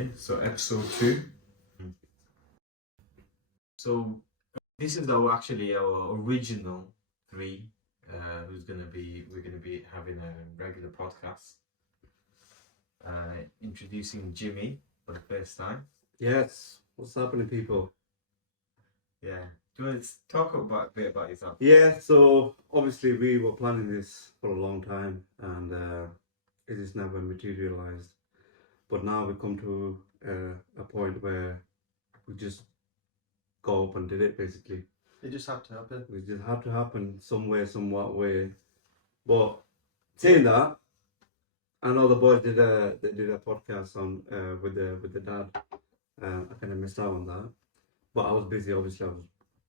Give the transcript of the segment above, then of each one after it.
Okay, so episode 2. So this is our original 3. We're gonna be having a regular podcast. Introducing Jimmy for the first time. Yes. What's happening, people? Yeah. Do you want to talk a bit about yourself? Yeah, so obviously we were planning this for a long time and it is never materialized. But now we come to a point where we just go up and did it, basically. It just had to happen. It just had to happen somewhere, somewhat way. But saying that, I know the boys did a podcast on with the dad. I kind of missed out on that, but I was busy. Obviously, I was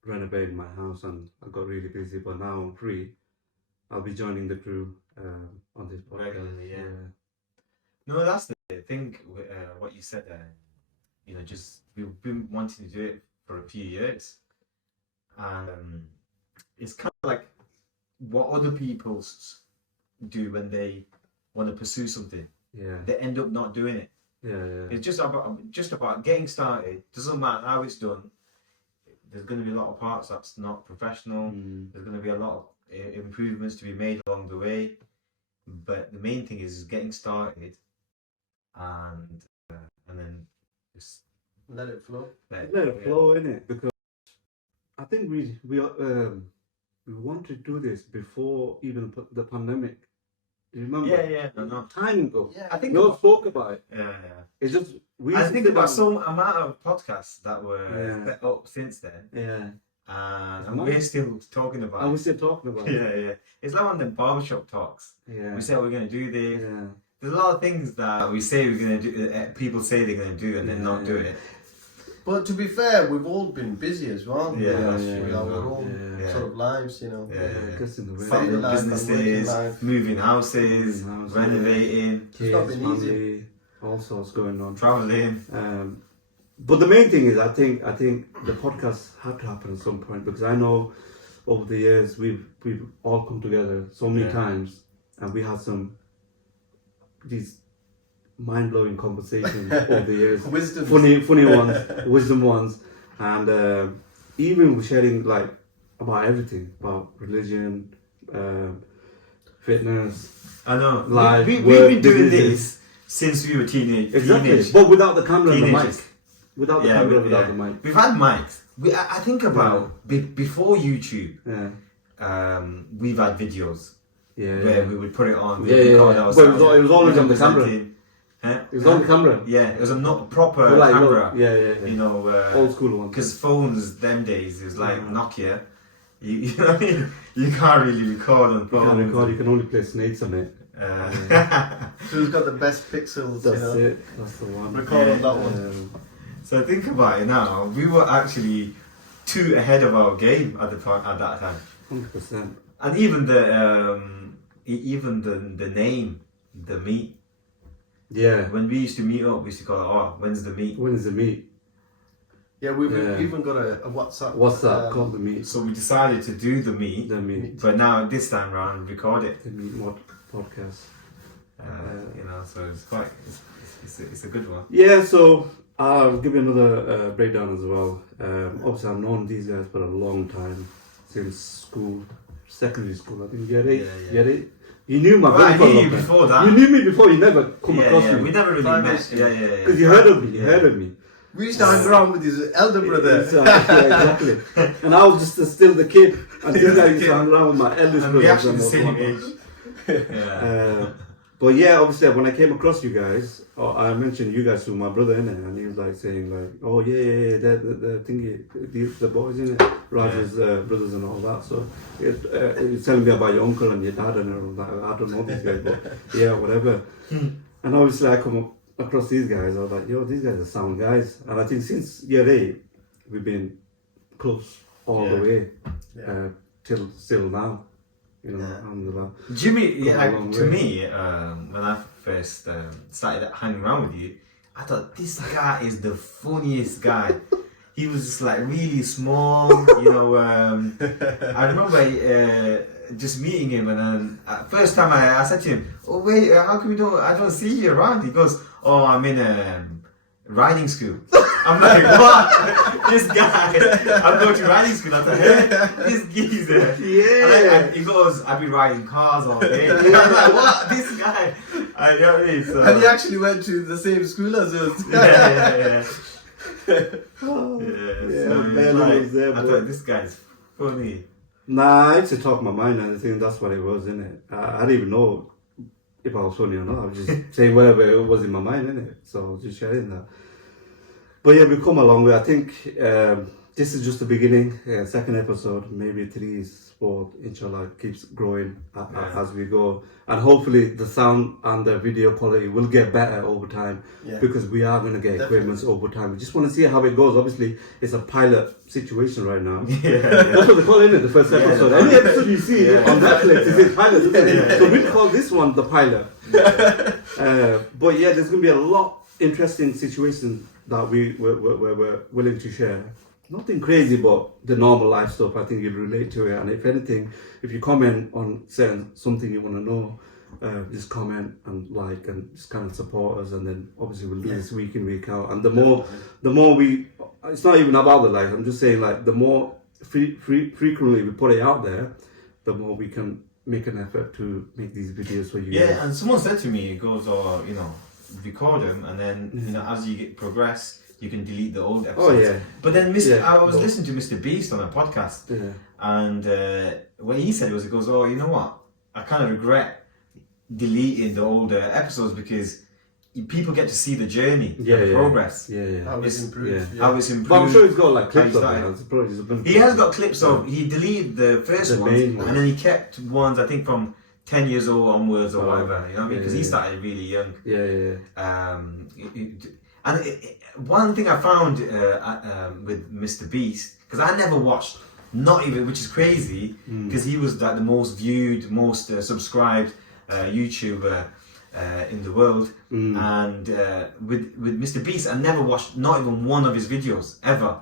renovating my house and I got really busy. But now I'm free. I'll be joining the crew on this podcast. Regularly, yeah. No, that's the thing. What you said there. Just we've been wanting to do it for a few years, and it's kind of like what other people do when they want to pursue something. Yeah. They end up not doing it. Yeah. It's just about getting started. Doesn't matter how it's done. There's going to be a lot of parts that's not professional. There's going to be a lot of improvements to be made along the way. But the main thing is getting started, and then just let it flow. Let it flow, innit? Because I think we want to do this before even the pandemic. Do you remember? Yeah. No. Time ago. Yeah. I think No spoke about it. Yeah. It's just I think about some amount of podcasts that were set up since then. Yeah. And we're still talking about And we're still talking about it. Yeah. It's like one of them barbershop talks. Yeah. We say we're going to do this. Yeah. There's a lot of things that we say we're going to do. People say they're going to do and then not do it. But to be fair, we've all been busy as well. Yeah, that's yeah, true. yeah, Our own yeah. sort of lives, Yeah. Gets in the way. Family Setting up life and businesses, working life. moving houses, renovating, It's not Kids, been easy. family, all sorts going on. traveling. But the main thing is, I think the podcast had to happen at some point, because I know over the years we've all come together so many times, and we had these mind-blowing conversations over the years. Wisdom. funny ones, wisdom ones, and even we're sharing like about everything, about religion, fitness. I know. Life, We've work, been doing businesses. this since we were Exactly, teenagers. but without the camera and the mic. Teenagers. Without the camera, without the mic. We've had mics. I think about before YouTube. Yeah. We've had videos Yeah. where we would put it on. Yeah. record But ourselves, it was always on the camera. presenting. It was on the camera. Yeah, it was a not proper So like, camera. Yeah. You know, Old school one. because phones them days it was like Nokia. You know what I mean? You can't really record on You phones. can't record, you can only play snakes on it. Who's got the best pixels? That's you know? it. That's the one. Record on that one. So think about it now. We were actually 2 ahead of our game at that time, 100%. and even the name, the meet. Yeah. When we used to meet up, we used to call it, when's the meet? When is the meet? Yeah, we've Yeah. even got a WhatsApp. What's that called? The meet. So we decided to do the meet, The meet. but now this time round record it. The meet podcast. So it's quite, it's a good one. Yeah, so I'll give you another breakdown as well. Obviously, I've known these guys for a long time, since school, secondary school. I think year 8. Yeah. Year 8. You knew my Well, brother I for a knew long you time. before that. You knew me before. You never come across me. We never really Primary met. school. Yeah. Because you heard of me. You heard of me. We used to hang around with his elder brother. Exactly. And I was just still the kid. And this guy used to hang around with my eldest And brother. we actually the and same whatnot. age. Yeah. But yeah, obviously when I came across you guys, I mentioned you guys to my brother in it, and he was like saying like, oh yeah, the thingy, the boys in it, Raj's brothers and all that. So he's telling me about your uncle and your dad and all that. I don't know these guys, but yeah, whatever. And obviously I come across these guys, I was like, yo, these guys are sound guys. And I think since year 8, we've been close all the way till still now. You know, alhamdulillah. Jimmy, Come a long way. me, when I first started hanging around with you, I thought this guy is the funniest guy. He was just like really small, you know. I remember just meeting him, and then first time I said to him, "Oh wait, how come I don't see you around?" He goes, "Oh, I'm in riding school. I'm like, what? This guy, I'm going to riding school. I thought, hey, this geezer. Yeah. And he goes, I've been riding cars all day. I'm like, what? This guy. You know what I mean? So, And he actually went to the same school as us. yeah. Oh, Yeah, yeah, so it's Ben like, was there, I boy. thought this guy's funny. Nah, I used to talk my mind, and I think that's what it was, innit? I didn't even know if I was funny or not. I was just saying whatever it was in my mind, innit? So I was just sharing that. But yeah, we've come a long way. I think this is just the beginning. Second episode, maybe 3, 4, inshallah, keeps growing as we go. And hopefully the sound and the video quality will get better over time because we are going to get equipment over time. We just want to see how it goes. Obviously, it's a pilot situation right now. That's what they call it, the first episode. Any episode you see on Netflix is a pilot, isn't it? So we call this one the pilot. But yeah, there's going to be a lot interesting situations that we're willing to share. Nothing crazy, but the normal life stuff. I think you'd relate to it. And if anything, if you comment on something you want to know, just comment and like and just kind of support us. And then obviously we'll do this week in, week out. And the more we, it's not even about the likes. I'm just saying like the more frequently we put it out there, the more we can make an effort to make these videos for you. Yeah, guys. and someone said to me, it goes, oh, you know, record them, and then you know, as you get progress, you can delete the old episodes. Oh yeah. But then I was listening to Mr. Beast on a podcast, and what he said was, it goes, oh, you know what? I kind of regret deleting the older episodes because people get to see the journey, the progress. How it's improved. How it's improved. But I'm sure he's got like how clips you of it. He has got clips of, he deleted the first The ones, main one. and then he kept ones, I think, from 10 years old onwards or whatever, you know, because he started really young. One thing I found with Mr. Beast, because I never watched, not even, which is crazy, because he was like the most viewed, most subscribed YouTuber in the world, and with Mr. Beast, I never watched not even one of his videos ever.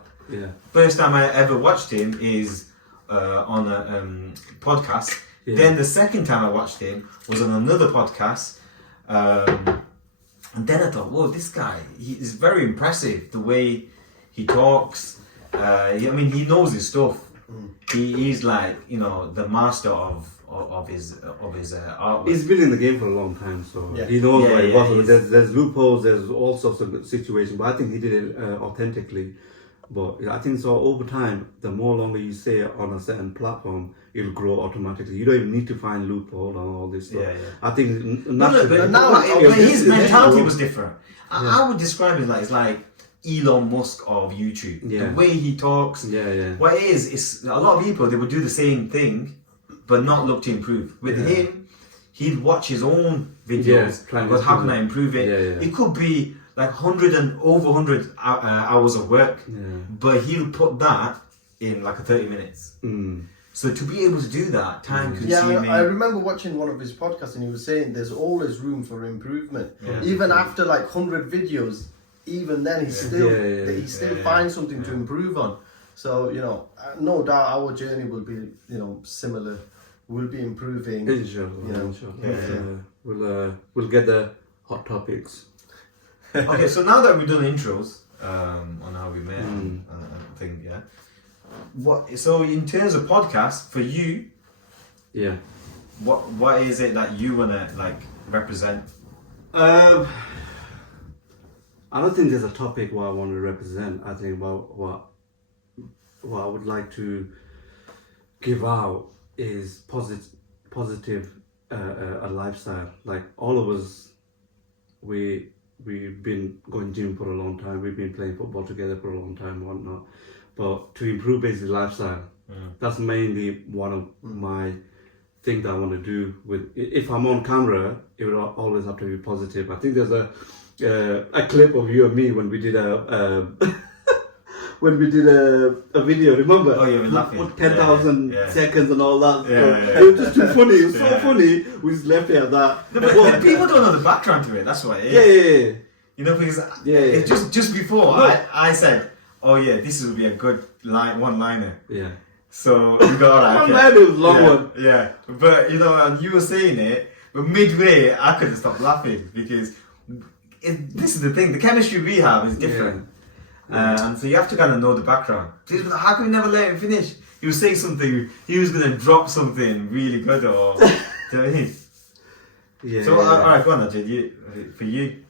First time I ever watched him is on a podcast. Then the second time I watched him was on another podcast. And then I thought, whoa, this guy, he is very impressive. The way he talks. I mean, he knows his stuff. He's like, you know, the master of his artwork. He's been in the game for a long time, so he knows what he wants. There's loopholes, there's all sorts of situations, but I think he did it authentically. But I think so over time, the more longer you stay on a certain platform, it'll grow automatically. You don't even need to find loophole and all this stuff. I think but his mentality was different. I would describe it like it's like Elon Musk of YouTube. The way he talks. What it is, it's a lot of people, they would do the same thing, but not look to improve. With him, he'd watch his own videos. But how can I improve it? It could be like 100 hours of work, but he'll put that in like a 30 minutes. So to be able to do that, time consuming. I remember watching one of his podcasts, and he was saying there's always room for improvement. Even after like 100 videos, even then he still finds something to improve on. So you know, no doubt our journey will be, you know, similar. We'll be improving. Inshallah, we'll get the hot topics. Okay, so now that we've done intros on how we met and thing, so in terms of podcasts for you, what is it that you wanna like represent? I don't think there's a topic what I want to represent. I think what I would like to give out is positive a lifestyle. Like all of us, we've been going gym for a long time. We've been playing football together for a long time, and whatnot. But to improve basic lifestyle, that's mainly one of my things that I want to do. With if I'm on camera, it will always have to be positive. I think there's a clip of you and me when we did a video. Remember? Oh, you were laughing. Put 10,000 seconds and all that. It was just too funny. It was so funny. We just left it at that. No, but people don't know the background to it. That's what it is. You know, because it's just before I said, oh yeah, this would be a good one-liner. So you go, alright. It was a long one. But you know, and you were saying it, but midway I couldn't stop laughing because this is the thing. The chemistry we have is different, and so you have to kind of know the background. How can we never let him finish? He was saying something. He was gonna drop something really good, or do you know what I mean? Yeah. So all right, go on, Ajay. For you.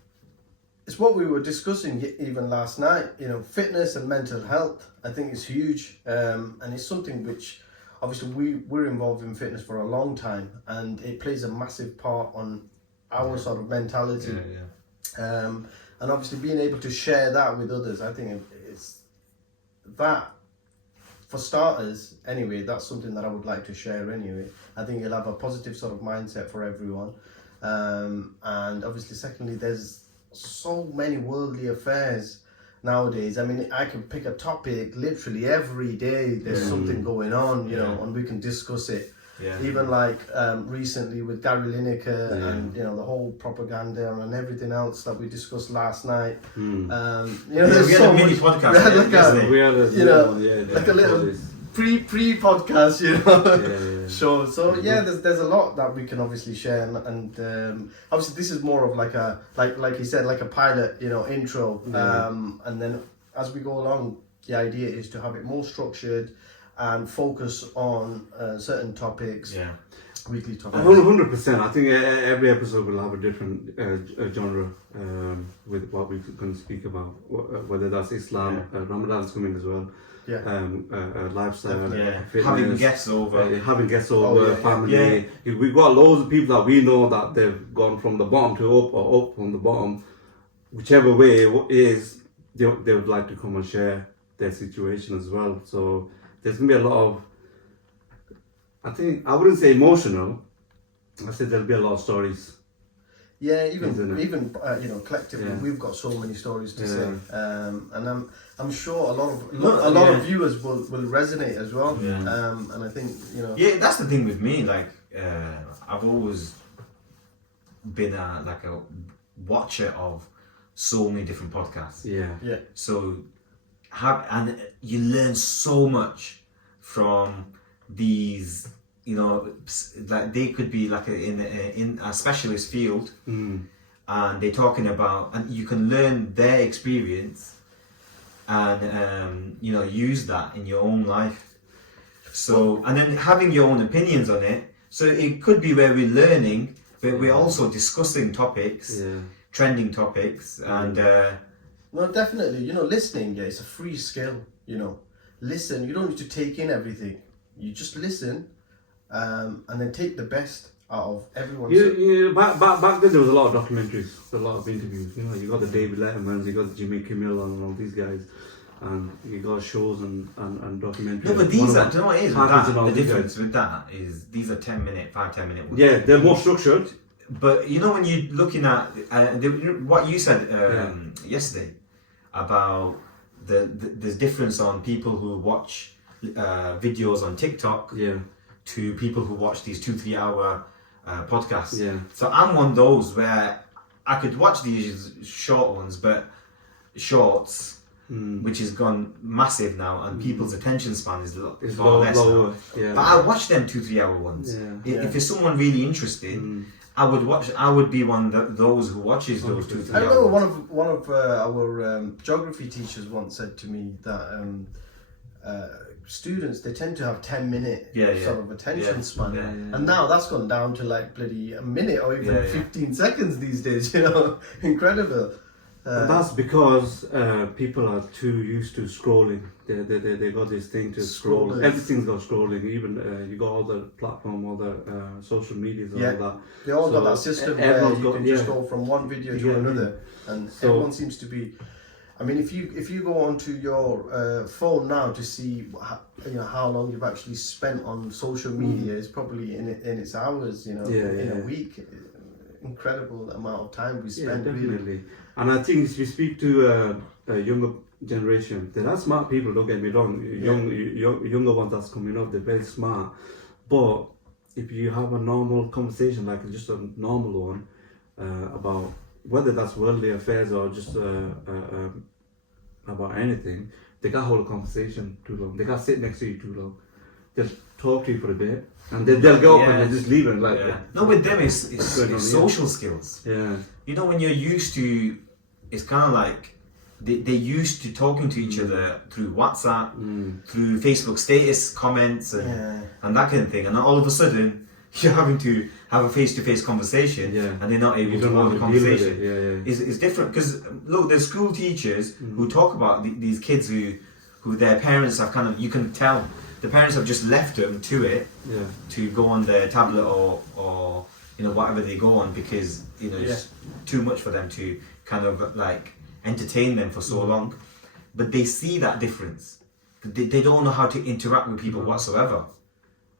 It's what we were discussing even last night. You know, fitness and mental health. I think is huge, and it's something which, obviously, we're involved in fitness for a long time, and it plays a massive part on our sort of mentality. And obviously, being able to share that with others, I think it's that. For starters, anyway, that's something that I would like to share anyway. I think you'll have a positive sort of mindset for everyone, and obviously, secondly, there's so many worldly affairs nowadays. I mean, I can pick a topic literally every day. There's something going on, you know, and we can discuss it. Even like recently with Gary Lineker and you know the whole propaganda and everything else that we discussed last night. You know, there's we had so a mini much. podcast. We had like a little pre podcast, you know. Sure. So there's a lot that we can obviously share, and obviously this is more of like a like you said, like a pilot, you know, intro. And then as we go along, the idea is to have it more structured and focus on certain topics. Weekly topics. 100%. I think every episode will have a different genre with what we can speak about, whether that's Islam, Ramadan's coming as well. Lifestyle, fitness, having guests over, family. We've got loads of people that we know that they've gone from the bottom to up, or up from the bottom, whichever way it is. They would like to come and share their situation as well. So there's gonna be a lot of, I think, I wouldn't say emotional. I said there'll be a lot of stories. Yeah, even you know, collectively, we've got so many stories to say, and I'm sure a lot of viewers will resonate as well. And I think, you know. Yeah, that's the thing with me. Like, I've always been a watcher of so many different podcasts. So and you learn so much from these. You know, like they could be like in a specialist field, and they're talking about, and you can learn their experience, and you know, use that in your own life. So, and then having your own opinions on it. So it could be where we're learning, but we're also discussing topics, trending topics, and well, definitely, you know, listening. Yeah, it's a free skill. You know, listen. You don't need to take in everything. You just listen. And then take the best out of everyone. Back then there was a lot of documentaries, a lot of interviews. You know, you got the David Lettermans, you got the Jimmy Kimmel and all these guys, and you got shows and documentaries. No, but these are, do you know what it is with that? The difference with that is these are 10 minute ones. Yeah, they're more structured. But you know, when you're looking at what you said yesterday about the difference on people who watch videos on TikTok to people who watch these 2-3 hour podcasts. So I'm one of those where I could watch these short ones, but shorts, which has gone massive now, and people's attention span is far less now. But I watch them 2-3 hour ones. If it's someone really interested, I would be one of those who watches those 2-3 hours. I remember one of our geography teachers once said to me that students, they tend to have 10-minute sort of attention span, and now that's gone down to like bloody a minute or even 15 seconds these days. You know, incredible. That's because people are too used to scrolling. They got this thing to scroll. Scrollers. Everything's got scrolling. Even you got all the platform, all the social medias, all that. They all got that system where you can just go from one video to another, and everyone seems to be. I mean, if you go onto your phone now to see how long you've actually spent on social media, it's probably in its hours. You know, in a week, incredible amount of time we spend. Definitely. Really. And I think if you speak to a younger generation, there are smart people. Don't get me wrong. Younger ones that's coming up, they're very smart. But if you have a normal conversation, like just a normal one, about whether that's worldly affairs or just about anything, they can't hold a conversation too long. They can't sit next to you too long. just talk to you for a bit, and then they'll go up and they just leave and like. Yeah. No, with them it's going on, social skills. Yeah. You know, when you're used to, it's kind of like they're used to talking to each other through WhatsApp, through Facebook status comments, and that kind of thing. And all of a sudden, you're having to have a face-to-face conversation, and they're not able to hold the conversation. It's different because look, there's school teachers who talk about these kids who their parents have kind of, you can tell the parents have just left them to it to go on their tablet or you know, whatever they go on, because you know it's too much for them to kind of like entertain them for so long. But they see that difference. They don't know how to interact with people whatsoever.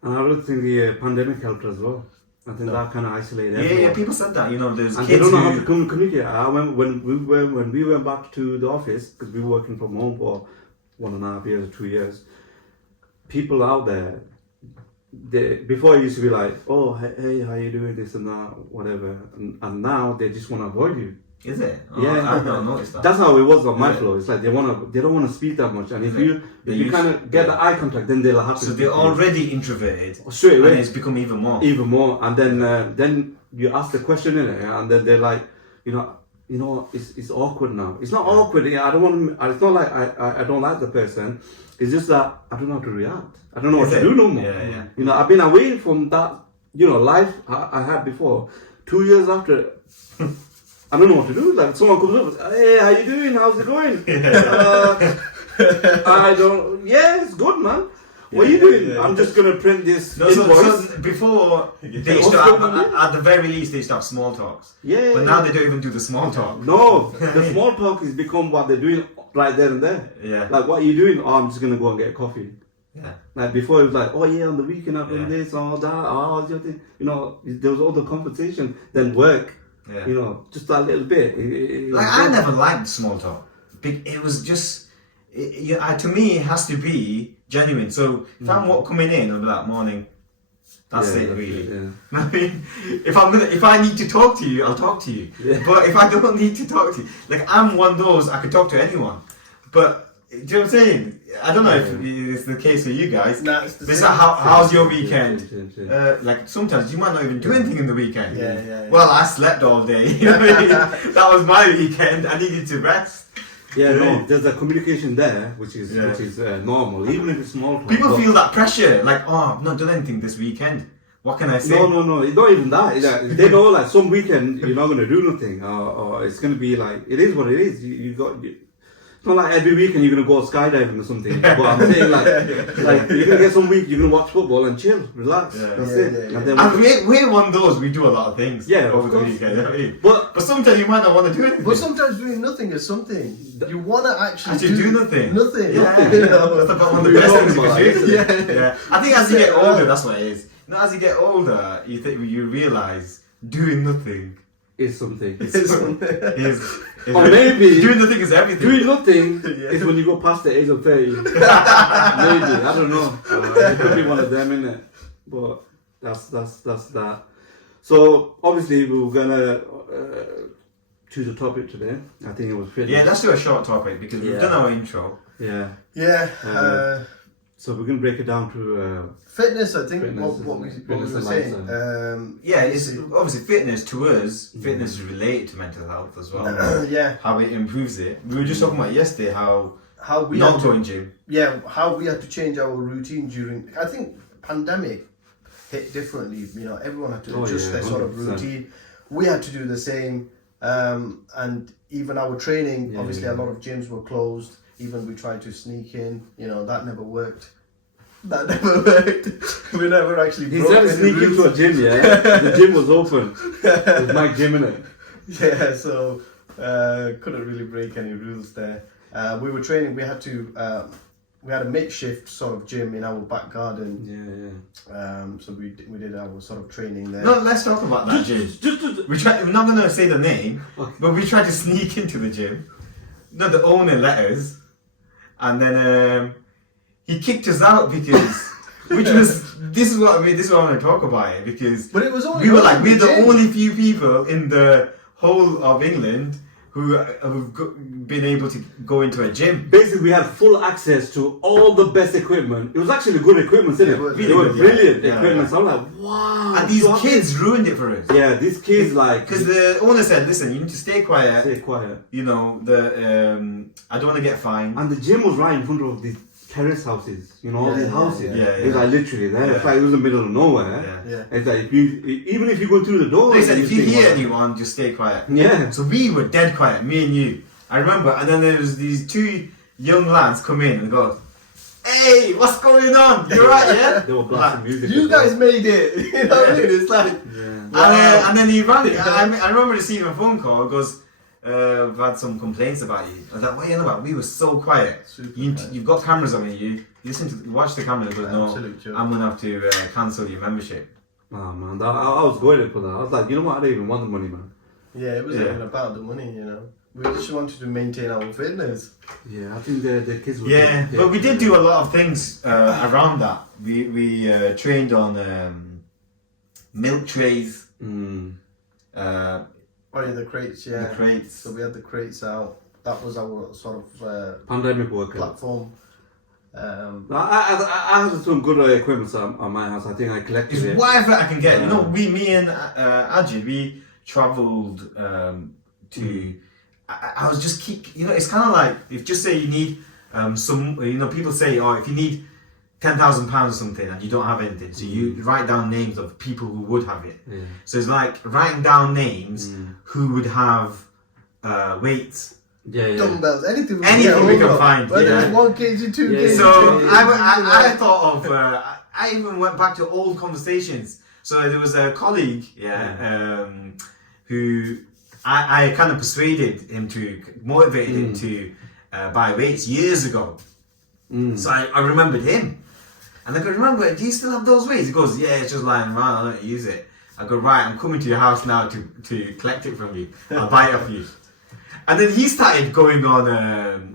And I don't think the pandemic helped as well. I think that kind of isolated everyone. Yeah, people said that. You know, there's and kids they don't know who how to communicate. I remember when we went back to the office, because we were working from home for 1.5 years or 2 years. People out there, before it used to be like, oh, hey, how you doing, this and that, whatever, and now they just want to avoid you. Is it? Oh, Yeah, I've not noticed that. That's how it was on my floor. It's like they don't want to speak that much, and if you kind of get the eye contact, then they'll have to. So they're already introverted. Straight away, and it's become even more. And then you ask the question in it, and then they're like, you know, it's awkward now. It's not awkward. I don't want. It's not like I don't like the person. It's just that I don't know how to react. I don't know what to do no more. Yeah. You know, I've been away from that, you know, life I had before. 2 years after, I don't know what to do. Like someone comes up, hey, how you doing? How's it going? I don't. Yeah, it's good, man. What are you doing? I'm just gonna print this invoice. So before they used to have, at the very least, they used to have small talks. Yeah. But now they don't even do the small talk. No, the small talk has become what they're doing right there and there. Yeah. Like, what are you doing? Oh, I'm just gonna go and get coffee. Yeah. Like before, it was like, oh yeah, on the weekend I've done this, all that, oh, you know, there was all the conversation, then work. Yeah. You know, just that little bit. I never liked small talk. It was just, to me, it has to be genuine. So if I'm coming in, I'll be like, morning. That's it, really. I mean, if I need to talk to you, I'll talk to you. Yeah. But if I don't need to talk to you, like I'm one of those, I could talk to anyone. But do you know what I'm saying? I don't know if it's the case for you guys. No, it's the this is same. how's your weekend? Yeah. Like sometimes you might not even do anything in the weekend. Yeah. Well, I slept all day. You know what I mean? That was my weekend. I needed to rest. Yeah, no, there's a communication there, which is normal, even if it's small talk. People feel that pressure, like, oh, I've not done anything this weekend. What can I say? No, it's not even that. They know, like, some weekend you're not going to do nothing, or it's going to be like, it is what it is. It's not like every weekend you're going to go skydiving or something. But I'm saying, like you're going to get some week, you're going to watch football and chill, relax. That's it. Yeah. And we're one of those, we do a lot of things over the weekend. You know what I mean? But sometimes you might not want to do anything. But sometimes doing nothing is something. You want to actually do nothing. Nothing. Yeah. You know? That's about one of the best things you can do. Yeah. I think as you get older, that's what it is. You know, as you get older, you realise doing nothing is something. Or maybe doing nothing is everything. Doing nothing is when you go past the age of 30. Maybe, I don't know. It could be one of them, innit? But that's that. So obviously we were gonna choose a topic today. I think it was fitness. Yeah, let's do a short topic because we've done our intro. Yeah. Yeah. So we're gonna break it down to fitness. I think what we were saying. It's obviously fitness to us. Fitness is related to mental health as well. How it improves it. We were just talking about yesterday how we not going gym. Yeah, how we had to change our routine during. I think pandemic hit differently. You know, everyone had to adjust their sort of routine. We had to do the same, and even our training. Obviously, a lot of gyms were closed. Even we tried to sneak in, you know, that never worked. We never actually broke. Instead of sneaking into a gym, the gym was open. With my gym in it. Yeah, so couldn't really break any rules there. We were training. We had a makeshift sort of gym in our back garden. So we did our sort of training there. No, let's talk about that gym. We're not going to say the name, but we tried to sneak into the gym. No, the owner let us. And then he kicked us out because, this is what I want to talk about it because. But it was only we're the only few people in the whole of England who've been able to go into a gym. Basically, we had full access to all the best equipment. It was actually good equipment, didn't it? Yeah, They were yeah. brilliant Yeah, equipment. yeah. So I'm like, wow. And these so I- kids ruined it for us. Yeah, these kids like. Because the owner said, listen, you need to stay quiet. Stay quiet. You know, I don't want to get fined. And the gym was right in front of these terrace houses, you know, all these houses. yeah. It's like literally there. Yeah. It's like it was in the middle of nowhere. Yeah. Yeah. It's like even if you go through the door. They said, if you think, hear "Wow." anyone, just stay quiet. Yeah. So we were dead quiet, me and you. I remember, and then there was these two young lads come in and go, hey, what's going on? You're right, yeah? They were blasting music. You as well. guys made it. You know what I mean? It's like, Yeah. And then he rang. I remember receiving a phone call. It goes, we've had some complaints about you. I was like, what are you on about? We were so quiet. Super You, quiet. you've got cameras on you. Watch the camera. He goes, no, Absolute joke. I'm gonna have to cancel your membership. Oh man, I was going for that. I was like, you know what? I don't even want the money, man. yeah, it wasn't Yeah. even about the money, you know. We just wanted to maintain our fitness. Yeah, I think the kids were. Yeah, but we did do a lot of things around that. We trained on milk trays. Mm. Uh, Oh yeah, the crates, yeah. The crates. So we had the crates out. That was our sort of Pandemic worker. platform. I had some good equipment on my house. I think I collected It's it. whatever I can get. You know, me and Ajit, we travelled to. I was just it's kind of like if just say you need some. People say, oh, if you need £10,000 or something and you don't have anything, so you write down names of people who would have it. Yeah. So it's like writing down names who would have weights. Yeah. Dumbbells, anything we Anything we can find, Whether yeah. it's 1 kg, 2 Yeah. kg. So 3 kg, I thought of I even went back to old conversations. So there was a colleague, who I kind of persuaded him to motivated him to buy weights years ago. So I remembered him, and I go, remember, do you still have those weights? He goes, yeah, it's just lying around. I don't use it. I go, right, I'm coming to your house now to collect it from you. I'll buy it off you. And then he started going on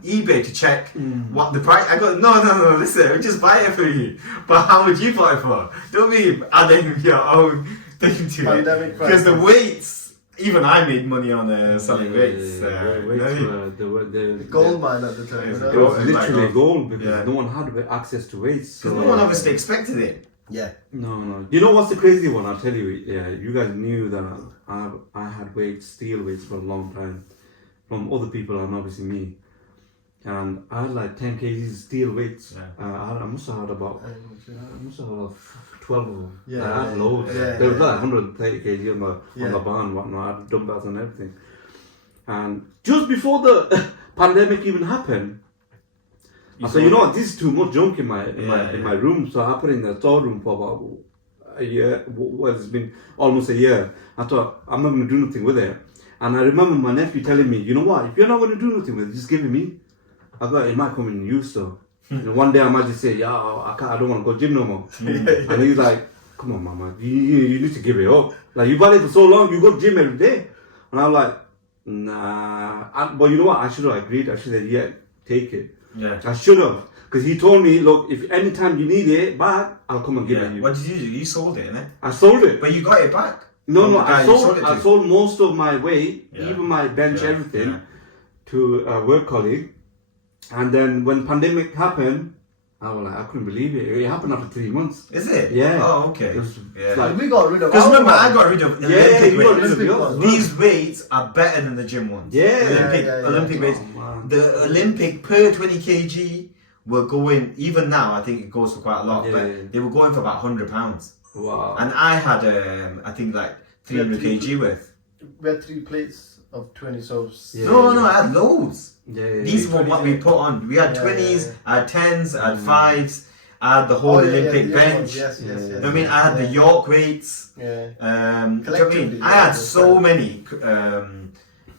eBay to check what the price. I go, no, listen, I'll just buy it for you. But how would you buy it for? Don't be adding your own thing to Pandemic it. Because the prices. weights, even I made money on selling weights. The Gold mine at the time. It's you a know? It was gold. literally gold because Yeah. no one had access to weights. So Because no one obviously expected it. Yeah. No. You know what's the crazy one? I'll tell you. Yeah, you guys knew that I had weights, steel weights for a long time from other people and obviously me. And I had like 10 kgs steel weights. Yeah. I must have had about 12 of them. Yeah, I had loads. yeah, There was yeah. like 130 kg on the barn and whatnot. I had dumbbells and everything. And just before the pandemic even happened, I said, you know what, this is too much junk in my room. So I put it in the storeroom for about a year. Well, it's been almost a year. I thought, I'm not going to do nothing with it. And I remember my nephew telling me, you know what, if you're not going to do nothing with it, just give it me. I thought it might come in use. So one day I might just say, yeah, I don't want to go gym no more. And he's like, come on, mama, you need to give it up. Like, you bought it for so long, you go to gym every day. And I'm like, nah. But you know what, I should have agreed. I should have said, yeah, take it. Yeah. I should have. Because he told me, look, if anytime you need it back, I'll come and give it you. What did you do? You sold it, innit? I sold it. But you got it back. No, From the guy I you sold it to. I sold most of my weight, Yeah. even my bench, Yeah, everything, yeah. to a work colleague. And then when pandemic happened, I was like, I couldn't believe it. It happened after 3 months. Is it? Yeah. Oh, okay. It was Yeah. like- We got rid of Because our remember, one. I got rid of Yeah, Olympic you got rid weights. of yours as well. These weights are better than the gym ones. Yeah. Olympic weights. Oh, man. The Olympic per 20 kg were going, even now, I think it goes for quite a lot, Yeah, but yeah. they were going for about £100. Wow. And I had, I think, like 300 Yeah, kg worth. We had 3 plates of 20, so... Yeah. No, I had loads. Yeah. These were what we put on. We had Yeah, 20s, yeah. I had 10s, I had 5s, I had the whole Olympic the bench. ones, Yes. I mean, I had the York weights. Yeah. Do you know what I mean? Collectively, I had yeah, so yeah. many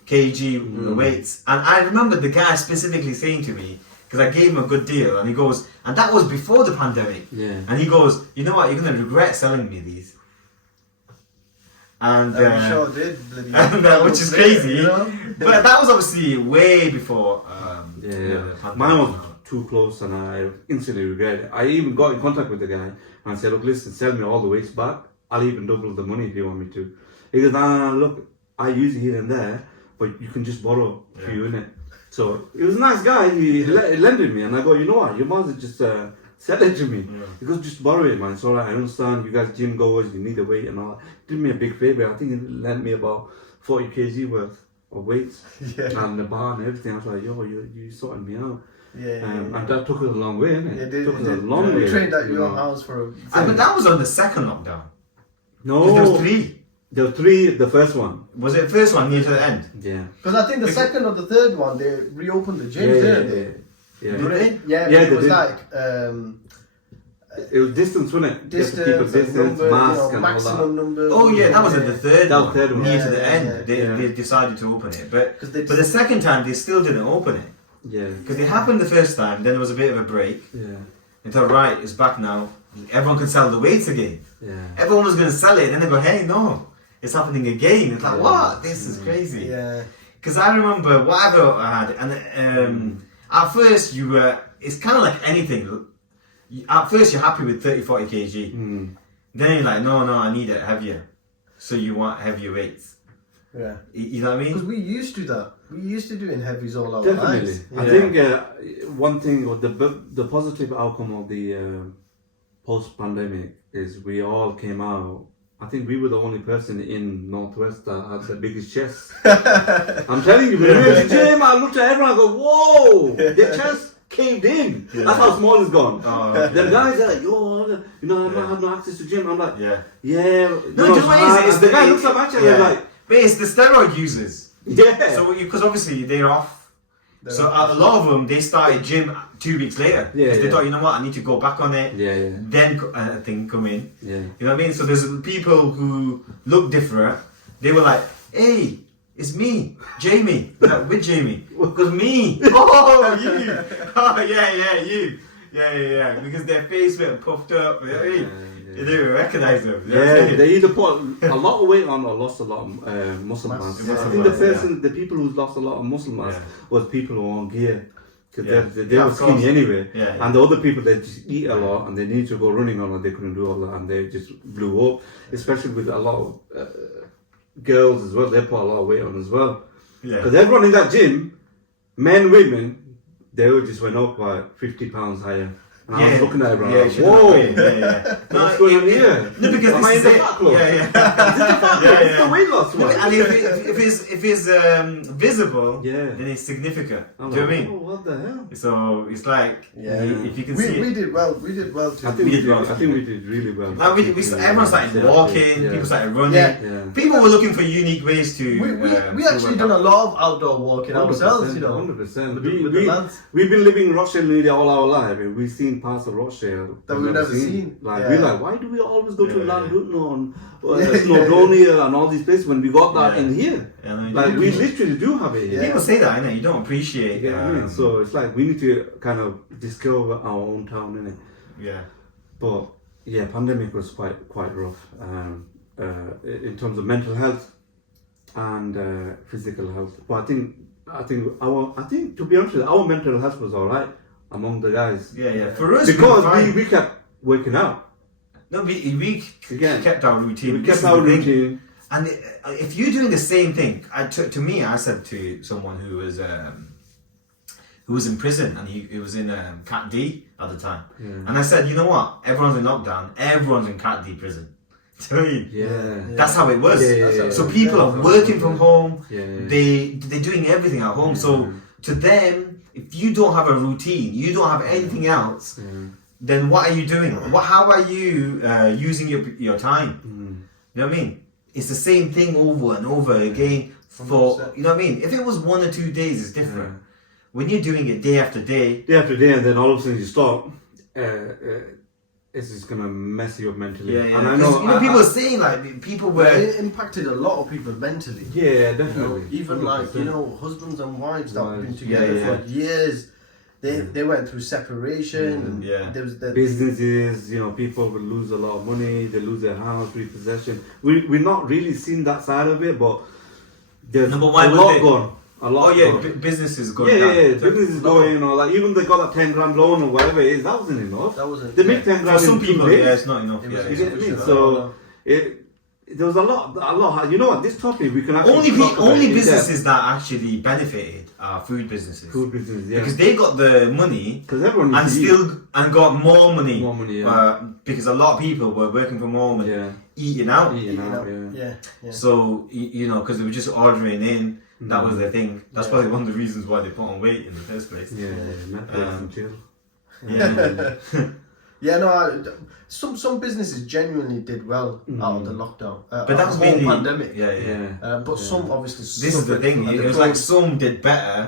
kg weights, and I remember the guy specifically saying to me, because I gave him a good deal, and he goes, and that was before the pandemic, Yeah. and he goes, you know what, you're gonna regret selling me these. And We sure did. Bloody which is crazy, You know? but that was obviously way before. Yeah. the pandemic. Mine was too close and I instantly regret it. I even got in contact with the guy and I said, look, listen, sell me all the weights back. I'll even double the money if you want me to. He goes, nah, look, I use it here and there, but you can just borrow a few in it. So he was a nice guy. He lended me, and I go, you know what? You might as well just sell it to me. He goes, just borrow it, man. It's alright. I understand. You guys gym goers, you need the weight and all that. Did me a big favor. I think he lent me about 40 kg worth of weights and the bar and everything. I was like, yo, you sorting me out. And that took us a long way, innit? It did. Took us a long way. We trained at your house for a... But that was on the second lockdown. No. There was 3. There were 3, the first one. Was it the first one near to the end? Yeah. Because I think the second or the third one, they reopened the gyms, didn't they? Did they? Yeah, Yeah, it they was did. like... It was distance, wasn't it? distance, You have to keep a distance, number, mask, and all maximum that. number. Oh yeah, that was in the third That was one. third one. Near Yeah, to the yeah, end, yeah. they decided to open it, but 'Cause they the second time they still didn't open it Yeah. because it happened the first time. Then there was a bit of a break. Yeah. They thought, right, it's back now. Everyone can sell the weights again. Yeah. Everyone was going to sell it, and then they go, hey, no, it's happening again. It's like, Yeah. what? This is crazy. Yeah. Because I remember whatever I had, and at first you were. It's kind of like anything. At first you're happy with 30-40 kg. Then you're like, no, I need it heavier. So you want heavier weights. Yeah. You know what I mean? Because we used to that. We used to do in heavies all our Definitely. lives. I think one thing, or the positive outcome of the post-pandemic is we all came out. I think we were the only person in Northwest that had the biggest chest. I'm telling you, when we went to the gym, I looked at everyone, I go, whoa, the chest caved in. That's how small it's gone. Oh, okay. The guys are like, yo, I don't have no access to gym. I'm like, Yeah. no, No, the way is the guy looks like actually like, but it's the steroid users. yeah. So because obviously they're off. So a lot of them, they started gym 2 weeks later. Yeah, They yeah. thought, you know what, I need to go back on it. Yeah. Then thing come in. Yeah. You know what I mean? So there's people who look different. They were like, hey, it's me, Jamie. Like, with Jamie. Because me. Oh, you. Oh, yeah, you. Yeah. Because their face went puffed up. You know what I mean? They didn't even recognize them. You know what I'm Yeah, saying? they either put a lot of weight on or lost a lot of muscle mass. Muscle I mass, think the people who lost a lot of muscle mass was people who were on gear. Because they were of course. skinny anyway. Yeah. And the other people, they just eat a lot and they need to go running on it, they couldn't do all that and they just blew up. Especially with a lot of girls as well, they put a lot of weight on as well. Yeah. Because everyone in that gym, men, women, they all just went up by 50 pounds higher. And I was looking at everyone, like, whoa! What's going on here? No, because Am I in this the is fat club? Yeah. It's the weight loss one. And if it's visible, then it's significant. I'm Do you know what I like, mean? oh, what the hell? So it's like if you can see we it. did well. We did well too. I think we did really well. Like everyone started walking, people started running. Yeah. People were looking for unique ways to. We actually done a lot of outdoor walking ourselves, you know. 100%. With the lads. We've been living in Rochdale nearly all our life. And we've seen parts of Rochdale that we've never seen. Like we're like, why do we always go to Landutno and Snowdonia and all these places when we got that in here? Like we literally do have it here. People say that, innit? You don't appreciate. You know what I mean? So it's like we need to kind of discover our own town, innit? Yeah. But yeah, pandemic was quite rough in terms of mental health and physical health. But I think to be honest with you, our mental health was alright among the guys. Yeah. For us, Because we kept working out. No, we kept our routine. We kept our routine. And if you're doing the same thing, to me, I said to someone who was in prison and he was in Cat D at the time, and I said, you know what? Everyone's in lockdown. Everyone's in Cat D prison. Do you know what I mean? Yeah. That's how it was. So people are working from home. They're doing everything at home. So to them, if you don't have a routine, you don't have anything else, then what are you doing? How are you using your time? You know what I mean? It's the same thing over and over again. For you know what I mean? If it was 1 or 2 days, it's different. When you're doing it day after day, and then all of a sudden you stop, it's just gonna mess you up mentally. And I know, people are saying like people were. It impacted a lot of people mentally. Yeah, definitely. Even 100%. Husbands and wives that have been together for years. They went through separation. There was businesses, people would lose a lot of money. They lose their house, repossession. We're not really seeing that side of it, but there's a lot gone. A lot. Businesses going. Businesses going. Like even they got that 10 grand loan or whatever it is. That wasn't enough. They make 10 grand. For some in 2 people, days. it's not enough. You get me? So there was a lot. You know what? This topic we can actually only businesses that actually benefited are food businesses. Food businesses, yeah. Because they got the money Because everyone and needs to still and got more money. More money, yeah. Because a lot of people were working from home and Yeah. eating out. Yeah. So you know, because they were just ordering in. That was their thing. That's probably one of the reasons why they put on weight in the first place. Chill. Yeah. Yeah, no. Some businesses genuinely did well out of the lockdown, But that was the whole mainly pandemic. Yeah. But some obviously. This is the thing. and It the was like clothes- some did better,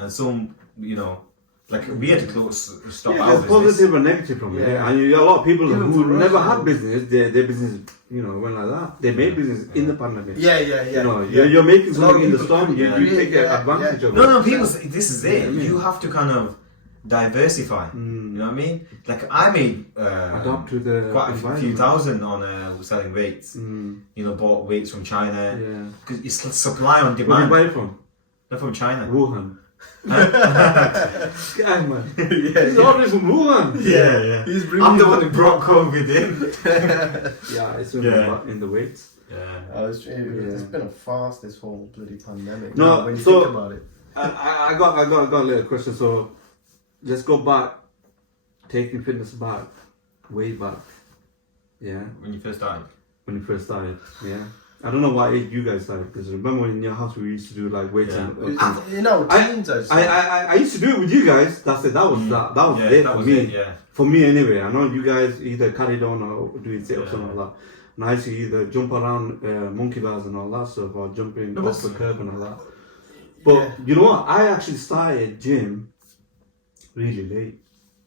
and some, you know, like we had to stop our there's business. positive and negative from it. Yeah. And you got a lot of people Even who for us, never you had know. business. Their business, you know, went like that. They made business in the pandemic. Yeah. You know, yeah. you're making A lot of something in the people storm. You create, take advantage of it. No, people say, this is it. I mean. You have to kind of diversify. You know what I mean? Like I made Adapt to the quite a few environment. thousand on selling weights. You know, bought weights from China. Yeah. Because it's supply on Where do you demand. buy it from? They're from China. Wuhan. Yeah, man. Yeah. He's ordering from Wuhan. Yeah. He's bringing I'm the one who brought COVID in. Yeah, it's in, Yeah. in the weights. Yeah. It's been a farce, this whole bloody pandemic. No, when you so- think about it. I got a little question. So let's go back, taking fitness back, way back. Yeah, When you first started. when you first started. Yeah, I don't know why you guys started, because remember in your house we used to do like weights Yeah. and. You know, teens. I used to do it with you guys. That's it. That was that was Yeah, it that for was me. it, yeah. For me anyway. I know you guys either carried on or doing sit-ups and all that. And I used to either jump around monkey bars and all that stuff, or jumping No, off but- the curb and all that. But you know what? I actually started gym really late.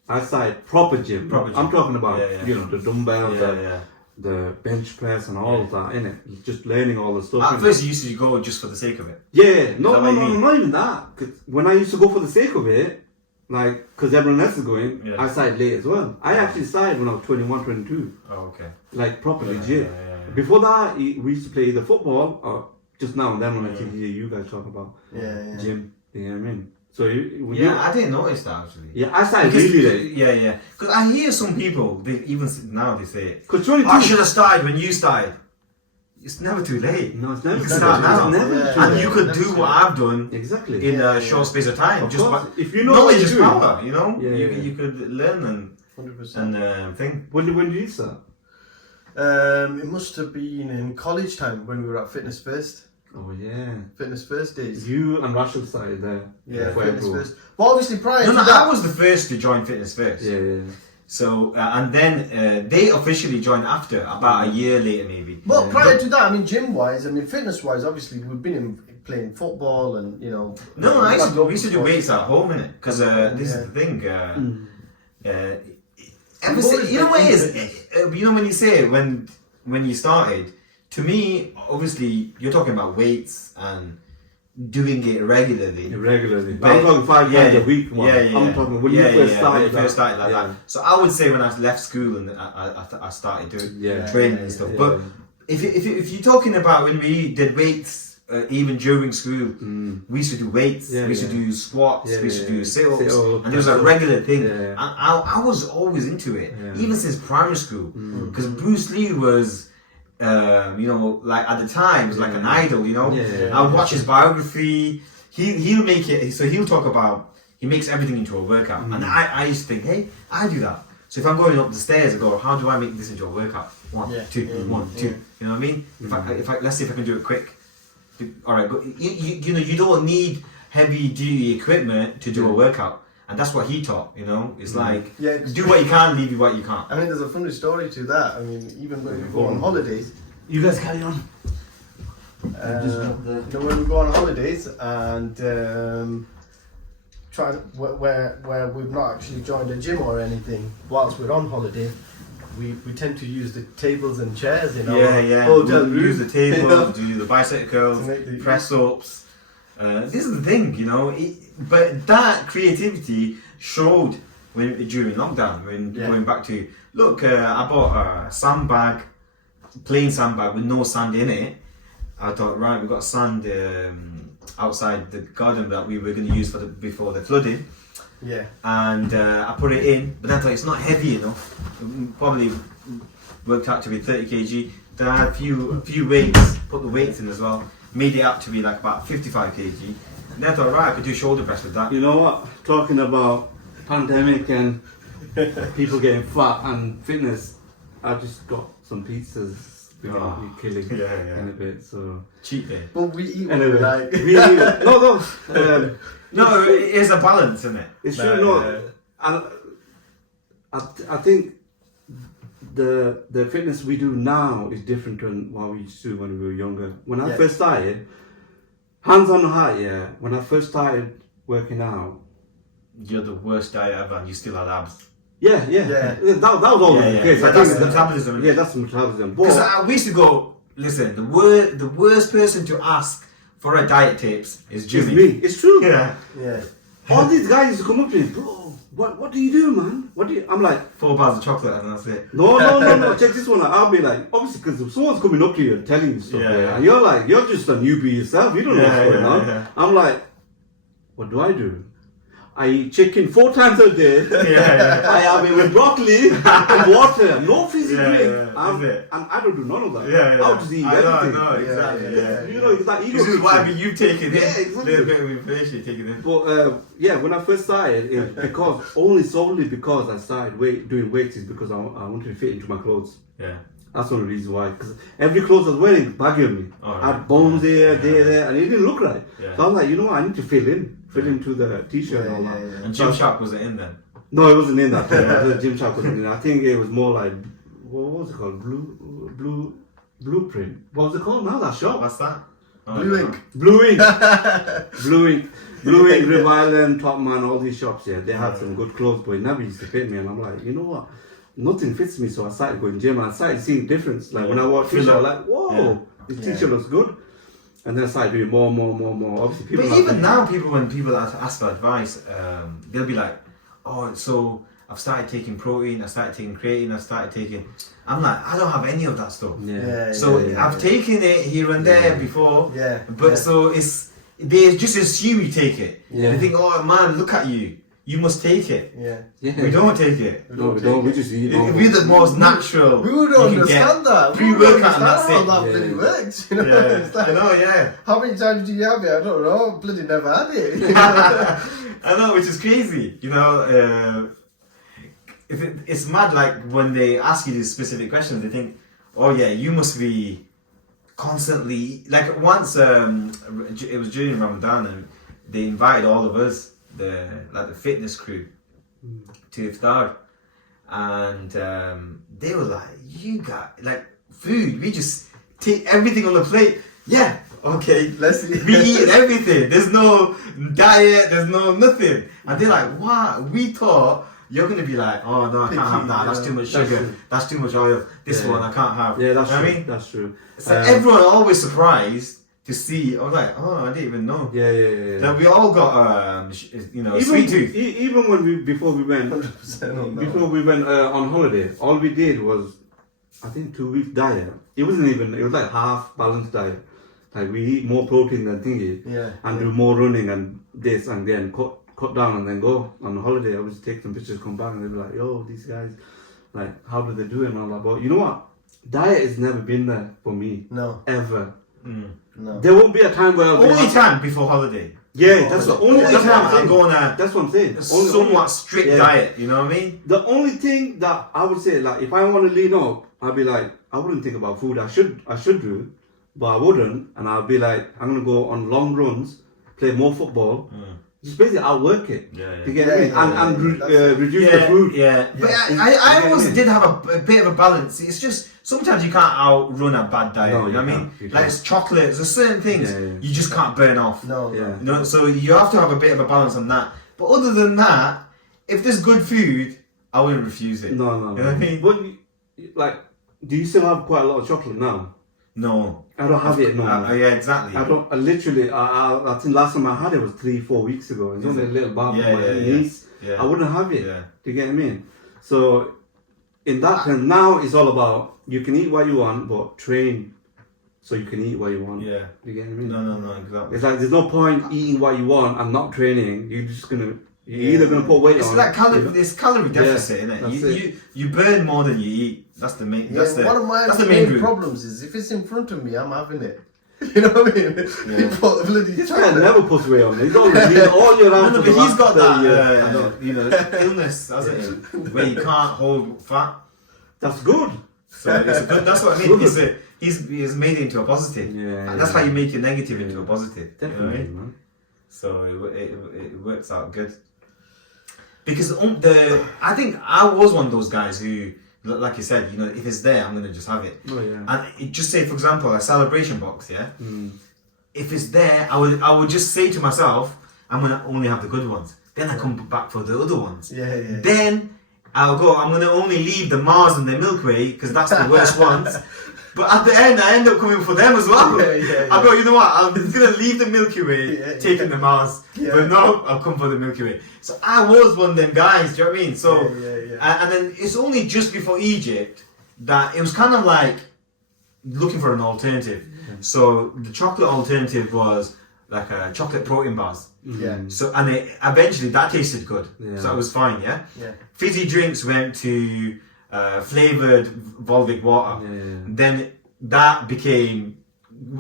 I started proper gym. Proper gym. I'm talking about Yeah. you know the dumbbells, Yeah. the bench press, and all of that. Innit? Just learning all the stuff. At innit? first, you used to go just for the sake of it. Yeah, no, that what you no, mean? not even that. 'Cause when I used to go for the sake of it, like, because everyone else is going, Yeah. I started late as well. I actually started when I was 21, 22, Oh, okay. like properly Yeah, gym. yeah. Before that, we used to play either football or just now and then when I can hear you guys talk about Yeah. gym. You know what I mean? So when Yeah, I didn't notice that actually. yeah, I started Because, really late. yeah. Because I hear some people, they even now they say, Because 22. I should have started when you started. It's never too late. No, it's never You too can start late. now. It's never Yeah. too And late. you could That's do true. what I've done Exactly. in Yeah, a short space of time. Of Just course. by, If you know what knowledge you're is doing. power, you know? Yeah, yeah. You could learn 100%. and think. When did you start? It must have been in college time when we were at Fitness First. Oh yeah. Fitness First days. You and Rachel started there. Yeah, before Fitness everyone. First. Well, obviously prior No, to no, that. I was the first to join Fitness First. Yeah. So, and then they officially joined after, about a year later maybe. Well, prior to that, I mean, gym-wise, I mean, fitness-wise, obviously, we've been playing football and, you know... No, we used to do sports. weights at home, innit? Because this is the thing. You know what it is? You know when you say when you started, to me, obviously, you're talking about weights and doing it regularly. Regularly. But- I'm talking 5 times a week. Man. Yeah. I'm talking when you first started. When you first started like yeah. that. So I would say when I left school and I started doing Yeah. training and stuff. Yeah. But if you're talking about when we did weights, even during school, we used to do weights, Yeah, we used to yeah. do squats, Yeah, we used to do yeah. sit-ups, Sit-ups, and it was a regular thing. Yeah. And I was always into it, Yeah. even since primary school, because Bruce Lee was, you know, like at the time, was like an idol. You know, Yeah. I would watch his biography. He'll make it. So he'll talk about. He makes everything into a workout, and I used to think, hey, I do that. So if I'm going up the stairs, I go, how do I make this into a workout? One, Yeah. two, Yeah. one, two. Yeah. You know what I mean? If I let's see if I can do it quick. All right, go, you know, you don't need heavy duty equipment to do a workout, and that's what he taught. You know, it's like Yeah, do what you can, leave what you can't. I mean, there's a funny story to that. I mean, even when we go on holidays, You guys carry on. you know, when we go on holidays and try where we've not actually joined a gym or anything whilst we're on holiday, we tend to use the tables and chairs in our hotel We room. use the table, do the bicep curls, To make the- press ups. This is the thing, you know. But that creativity showed during lockdown when going back to look. I bought a sandbag, plain sandbag with no sand in it. I thought, right, we've got sand outside the garden that we were going to use before the flooding. Yeah. And I put it in, but then I thought it's not heavy enough. Probably worked out to be 30 kg. Then I had a few weights, put the weights in as well, made it up to be like about 55 kg. And then I thought, right, I could do shoulder press with that. You know what? Talking about pandemic and people getting fat and fitness, I just got some pizzas without me killing in a bit. So cheat day. But we eat anyway, like no, it is a balance, isn't it? It's true. No, I think the fitness we do now is different than what we used to when we were younger. When I first started, hands on heart, when I first started working out, you're the worst diet ever, and you still had abs. Yeah. That was always the case. I That's think metabolism. Yeah, that's metabolism. Because we used to go. Listen, the worst person to ask for a diet tips is It's Jimmy. me. It's true. Yeah. All these guys used to come up to me, bro. What do you do, man? What do you? I'm like, 4 bars of chocolate and that's it. no. Check this one out. I'll be like, obviously, because if someone's coming up to you and telling you stuff, and you're like, you're just a newbie yourself. You don't know what's going on. Yeah. I'm like, what do? I eat chicken 4 times a day. I have it with broccoli and water. No fizzy drink. And I don't do none of that. I'll just eat everything. I know, exactly. You know, it's like This is why you've taken it. Yeah, exactly. A little bit of inflation you've taken it. But when I first started, it was solely because I started doing weights is because I wanted to fit into my clothes. Yeah. That's one of the reasons why. Because every clothes I was wearing was baggy on me. Oh, right. I had bones there, and it didn't look right. Yeah. So I was like, you know what, I need to fill into the t-shirt and all that. And Gymshark wasn't in then? No, it wasn't in that. The Gymshark wasn't in. I think it was more like, what was it called? Blueprint. What was it called now? That shop? What's that? Blue Ink. Blue Ink. Blue Ink, Riv Island, Top Man, all these shops. Yeah, they had some good clothes, but it never used to fit me. And I'm like, you know what? Nothing fits me, so I started going gym and I started seeing difference. Like when I watched t-shirt, I was like, whoa, this t-shirt looks good. And then I started doing more. Obviously, people. But even now, when people ask for advice, they'll be like, "Oh, so I've started taking protein, I started taking creatine, I started taking." I'm like, I don't have any of that stuff. I've taken it here and there before. So they just assume you take it. They think, "Oh man, look at you. You must take it." We don't take it. No, we don't. We just eat. We're the most natural. We would understand that. Pre-workout and that's it. That really works. You know? It's like, I know, how many times do you have it? I don't know. Bloody never had it. I know, which is crazy. You know, it's mad. Like when they ask you these specific questions, they think, "Oh yeah, you must be constantly." Like once, it was during Ramadan, and they invited all of us, the fitness crew, to iftar, and they were like, "You got like food? We just take everything on the plate." Yeah, okay, Let's eat. We eat everything. There's no diet. There's no nothing. And they're like, "What? We thought you're gonna be like, oh no, I can't have that. That's too much sugar. That's too much oil. This one I can't have." Yeah, that's you know true. what I mean? That's true. So everyone always surprised to see. I was like, oh, I didn't even know. Yeah. That we all got, sweet tooth. Even when before we went on holiday, all we did was, I think, 2 weeks diet. It wasn't even. It was like half balanced diet. Like we eat more protein than thingy, and do more running and this and then cut down and then go on holiday. I would take some pictures, come back, and they'd be like, "Yo, these guys, like, how do they do it?" And I'm like, "But you know what? Diet has never been there for me. No. Ever. No. There won't be a time where I'll Only time before holiday. Yeah, that's the only Only time I'm thing. going on That's what I'm saying. a somewhat strict diet. You know what I mean? The only thing that I would say, like, if I want to lean up, I'd be like, I wouldn't think about food. I should do, but I wouldn't. And I'll be like, I'm gonna go on long runs, play more football. Just basically outwork it. You get me? And reduce the food. But I always did have a bit of a balance. It's just sometimes you can't outrun a bad diet. No, you know what I mean? Like it's chocolate. There's certain things you just can't burn off. No. You know, so you have to have a bit of a balance on that. But other than that, if there's good food, I wouldn't refuse it. No. You know what I mean? But like, do you still have quite a lot of chocolate now? No. I don't have it no more. Yeah, exactly. I don't. I literally. I think last time I had it was 3-4 weeks ago. It's only a little bar for my niece. I wouldn't have it. Do you get what I mean? So, in that sense, now it's all about you can eat what you want, but train so you can eat what you want. Do you get what I mean? No, exactly. It's like there's no point eating what you want and not training. You're You're either gonna put weight It's on. like it's calorie deficit, isn't it? You burn more than you eat. That's the main. Yeah, one of my main problems is if it's in front of me, I'm having it. You know what I mean? This man never puts weight on. He's always all year round. No, but he's got that illness, hasn't he? Where you can't hold fat. That's good. So it's good. That's what I mean. He's made it into a positive. Yeah, That's how you make your negative into a positive. Definitely, you know what I mean? man. So it works out good. Because I think I was one of those guys who, like you said, if it's there, I'm gonna just have it. Oh yeah. And just say, for example, a celebration box, yeah. If it's there, I would just say to myself, I'm gonna only have the good ones. Then I come back for the other ones. Yeah. Then I'm gonna only leave the Mars and the Milky Way because that's the worst ones. But at the end, I end up coming for them as well. I go, you know what? I'm gonna leave the Milky Way, taking the Mars. But no, I'll come for the Milky Way. So I was one of them guys. Do you know what I mean? So, and then it's only just before Egypt that it was kind of like looking for an alternative. So the chocolate alternative was like a chocolate protein bars. So eventually that tasted good. So it was fine. Fizzy drinks went to flavored Volvic water. Then that became,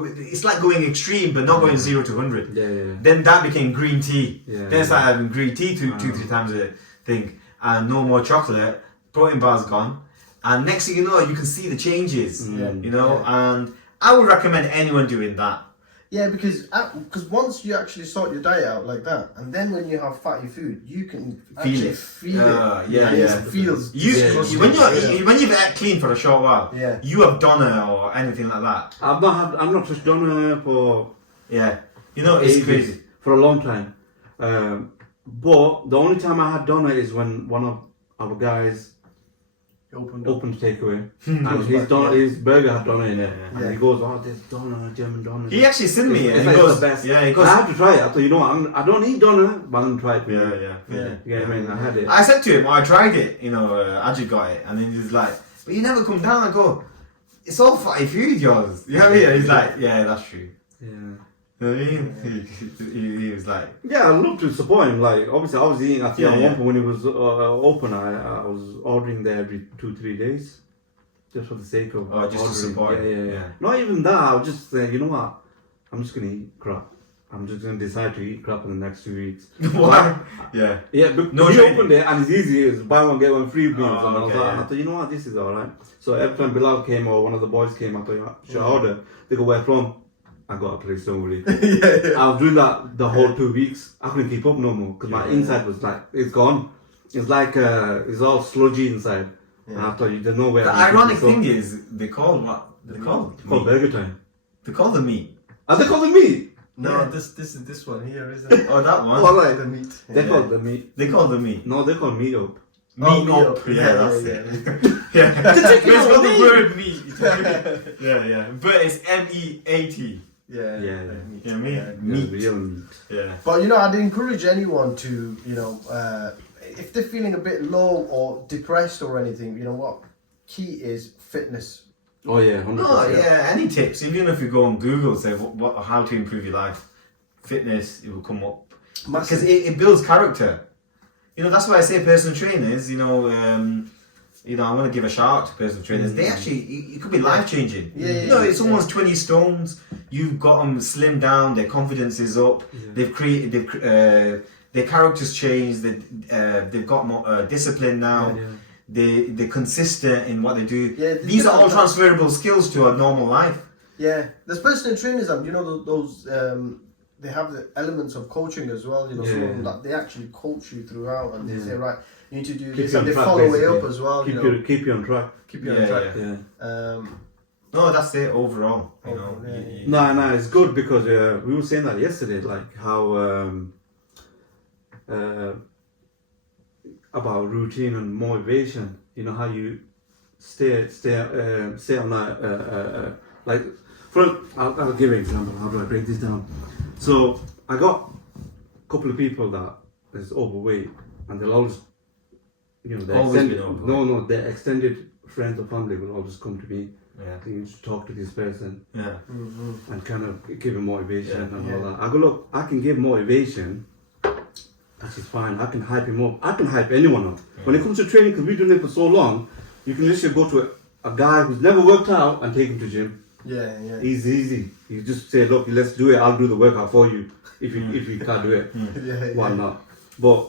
it's like going extreme but not going 0 to 100. Then that became green tea. Then I started having green tea two, 3 times a thing, and no more chocolate. Protein bars gone, and next thing you know, you can see the changes. And I would recommend anyone doing that. Yeah, because once you actually sort your diet out like that, and then when you have fatty food, you can feel it. It feels when you've ate clean for a short while. You have doner or anything like that. I've not touched doner for it's crazy for a long time. But the only time I had doner is when one of our guys open takeaway, and his burger had doner in it, and he goes, "Oh, there's doner, German doner." He actually sent me, and he goes, the best. "Yeah, he goes." I had to try it. I thought, you know what, I don't eat doner, but I'm gonna try it. Yeah. I mean, I had it. I said to him, I tried it. Ajay got it, and then he's like, "But you never come down." I go, "It's all fatty food, yours." You know what I mean? He's like, "Yeah, that's true." Yeah. You know what I mean? He was like, yeah, I love to support him. Like, obviously, I was eating. I think at one point when it was open, I was ordering there every 2-3 days, just for the sake of just ordering. to support. Yeah. Not even that. I was just saying, you know what? I'm just gonna eat crap. I'm just gonna decide to eat crap in the next 2 weeks. Why? Yeah. But no, you opened it and it's easy. It's buy one get one free meals, and I was like, I thought, you know what? This is alright. So every time Bilal came or one of the boys came, I thought, should I order? They go, where from? I got a place, don't worry. I was doing that the whole 2 weeks. I couldn't keep up no more because my inside was like, it's gone. It's like, it's all sludgy inside. And I thought, there's no way. The ironic thing is, they call what? They call burger time. They call the meat. Are they called the meat? No, this is this one here, isn't it? Oh, that one? Oh, right. The meat. They call the meat. They call the meat. No, they call meat up. Meat up. Yeah, that's it. It's got the word meat. Yeah. But it's MEAT. Yeah. You know what I mean? Meat. Real meat. Yeah. But I'd encourage anyone to, if they're feeling a bit low or depressed or anything, you know what? Key is fitness. Oh yeah, 100%. Oh yeah, any tips? Even if you go on Google, say how to improve your life, fitness, it will come up. Because it builds character. That's why I say personal trainers. I want to give a shout out to personal trainers. They actually, it could be life changing. If someone's 20 stones, you've got them slimmed down, their confidence is up. They've created, their characters changed. They've got more discipline now. They're consistent in what they do. These are all transferable skills to a normal life. Yeah, there's personal trainers, and those they have the elements of coaching as well. Some of them that they actually coach you throughout, and they say, right, you need to do this, and they follow it up as well. Keep you on track. Keep you on track. No, that's it overall. No, it's good because we were saying that yesterday, like how about routine and motivation. How you stay on that. Like, I'll give you an example. How do I break this down? So I got a couple of people that is overweight, and they'll always, their extended friends or family will always come to me. You should talk to this person. And kind of give him motivation and all that. I go, look, I can give motivation, which is fine. I can hype him up. I can hype anyone up. When it comes to training, because we've done it for so long, you can literally go to a guy who's never worked out and take him to gym. Yeah, yeah. Easy. You just say, look, let's do it. I'll do the workout for you. If you can't do it, why not? But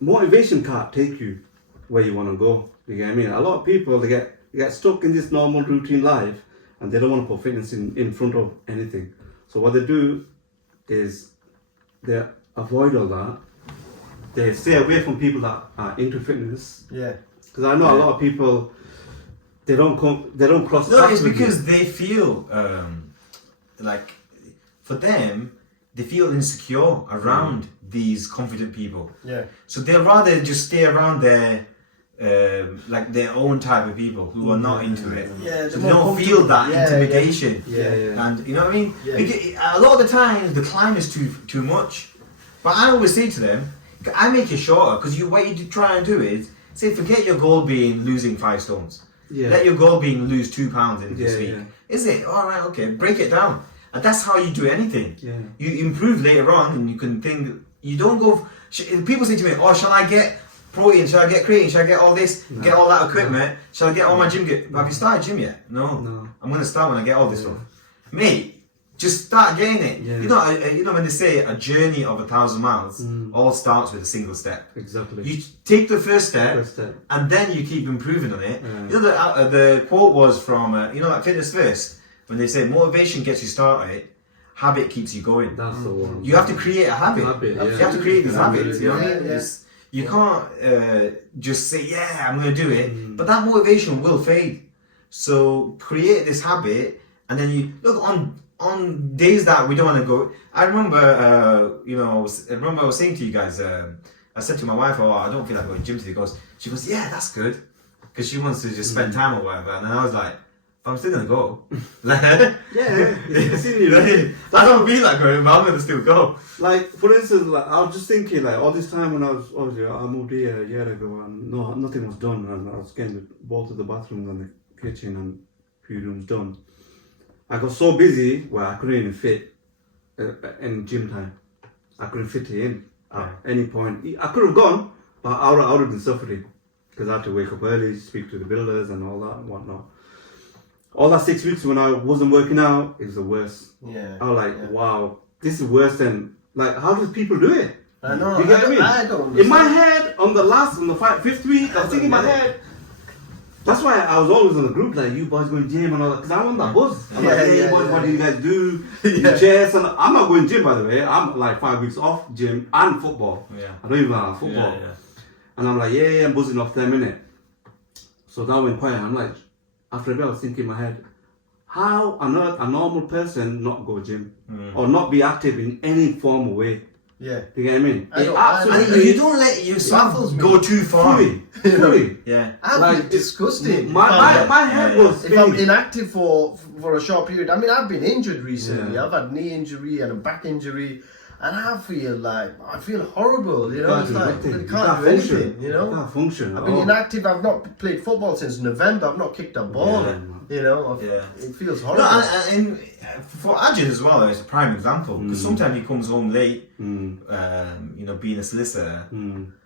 motivation can't take you where you want to go. You get what I mean? A lot of people, they get stuck in this normal routine life and they don't want to put fitness in front of anything. So what they do is they avoid all that. They stay away from people that are into fitness. Yeah. Because I know a lot of people, they don't cross. No, paths it's with because you. they feel like for them they feel insecure around these confident people. Yeah. So they'll rather just stay around their like their own type of people who are not into it. Yeah, So they're they more don't feel that comfortable. intimidation. Yeah. And you know what I mean? Yeah. Because a lot of the times the climb is too much. But I always say to them, I make it shorter because what you try and do is say forget your goal being losing 5 stones. Yeah. Let your goal being lose 2 pounds in this week. Yeah. Is it? Alright, okay, break it down. And that's how you do anything. Yeah. You improve later on and you can think, you don't go, people say to me, oh, shall I get protein, shall I get creatine, shall I get all this, get all that equipment, shall I get all my gym gear? Have you started gym yet? No. I'm going to start when I get all this stuff. Mate, just start getting it. Yeah. You know when they say a journey of 1,000 miles all starts with a single step. Exactly. You take the first step, First step. and then you keep improving on it. Yeah. You know the quote was from like Fitness First, when they say motivation gets you started, habit keeps you going. That's the one. You have to create a habit. Yeah. You have to create these habits. You know what I mean? Yeah. You can't just say, yeah, I'm going to do it, but that motivation will fade. So create this habit, and then you look on days that we don't want to go. I remember, I was saying to you guys, I said to my wife, oh, I don't feel like going to the gym today. She goes, yeah, that's good, because she wants to just spend time or whatever. And then I was like, I'm still gonna go. Yeah. I don't feel like going, but I'm gonna still go. Like, for instance, like, I was just thinking, like, all this time when I moved here a year ago and nothing was done, and I was getting both of the bathrooms and the kitchen and a few rooms done. I got so busy where I couldn't even fit in gym time. I couldn't fit it in at any point. I could have gone, but I would have been suffering because I had to wake up early, speak to the builders and all that and whatnot. All that 6 weeks when I wasn't working out, it was the worst. Yeah. I was like, wow, this is worse than, like, how do people do it? I know. You get what I mean? I don't understand. In my head, on the fifth week, I was thinking in my head. That's why I was always on the group, like, you boys going gym and all that, because I'm on that buzz. I'm like, hey, boys, what do you guys do? Chess, and I'm not going gym, by the way. I'm like 5 weeks off gym and football. Yeah. I don't even like football. Yeah. And I'm like, yeah, I'm buzzing off them, innit? So that went quiet. I'm like, after a bit, I was thinking in my head, how a normal person not go gym or not be active in any form of way? Yeah. You get what I mean? And you don't let yourself go too far. Fully. Yeah. I'd be disgusted. My head was If I'm spinning. inactive for a short period, I mean, I've been injured recently. Yeah. I've had knee injury and a back injury, and I feel horrible. You know, it's like I can't do anything. You know, You can't function. I've been inactive. I've not played football since November. I've not kicked a ball. Yeah. You know, Yeah. it feels horrible. No, and for Ajit as well, it's a prime example because sometimes he comes home late, being a solicitor,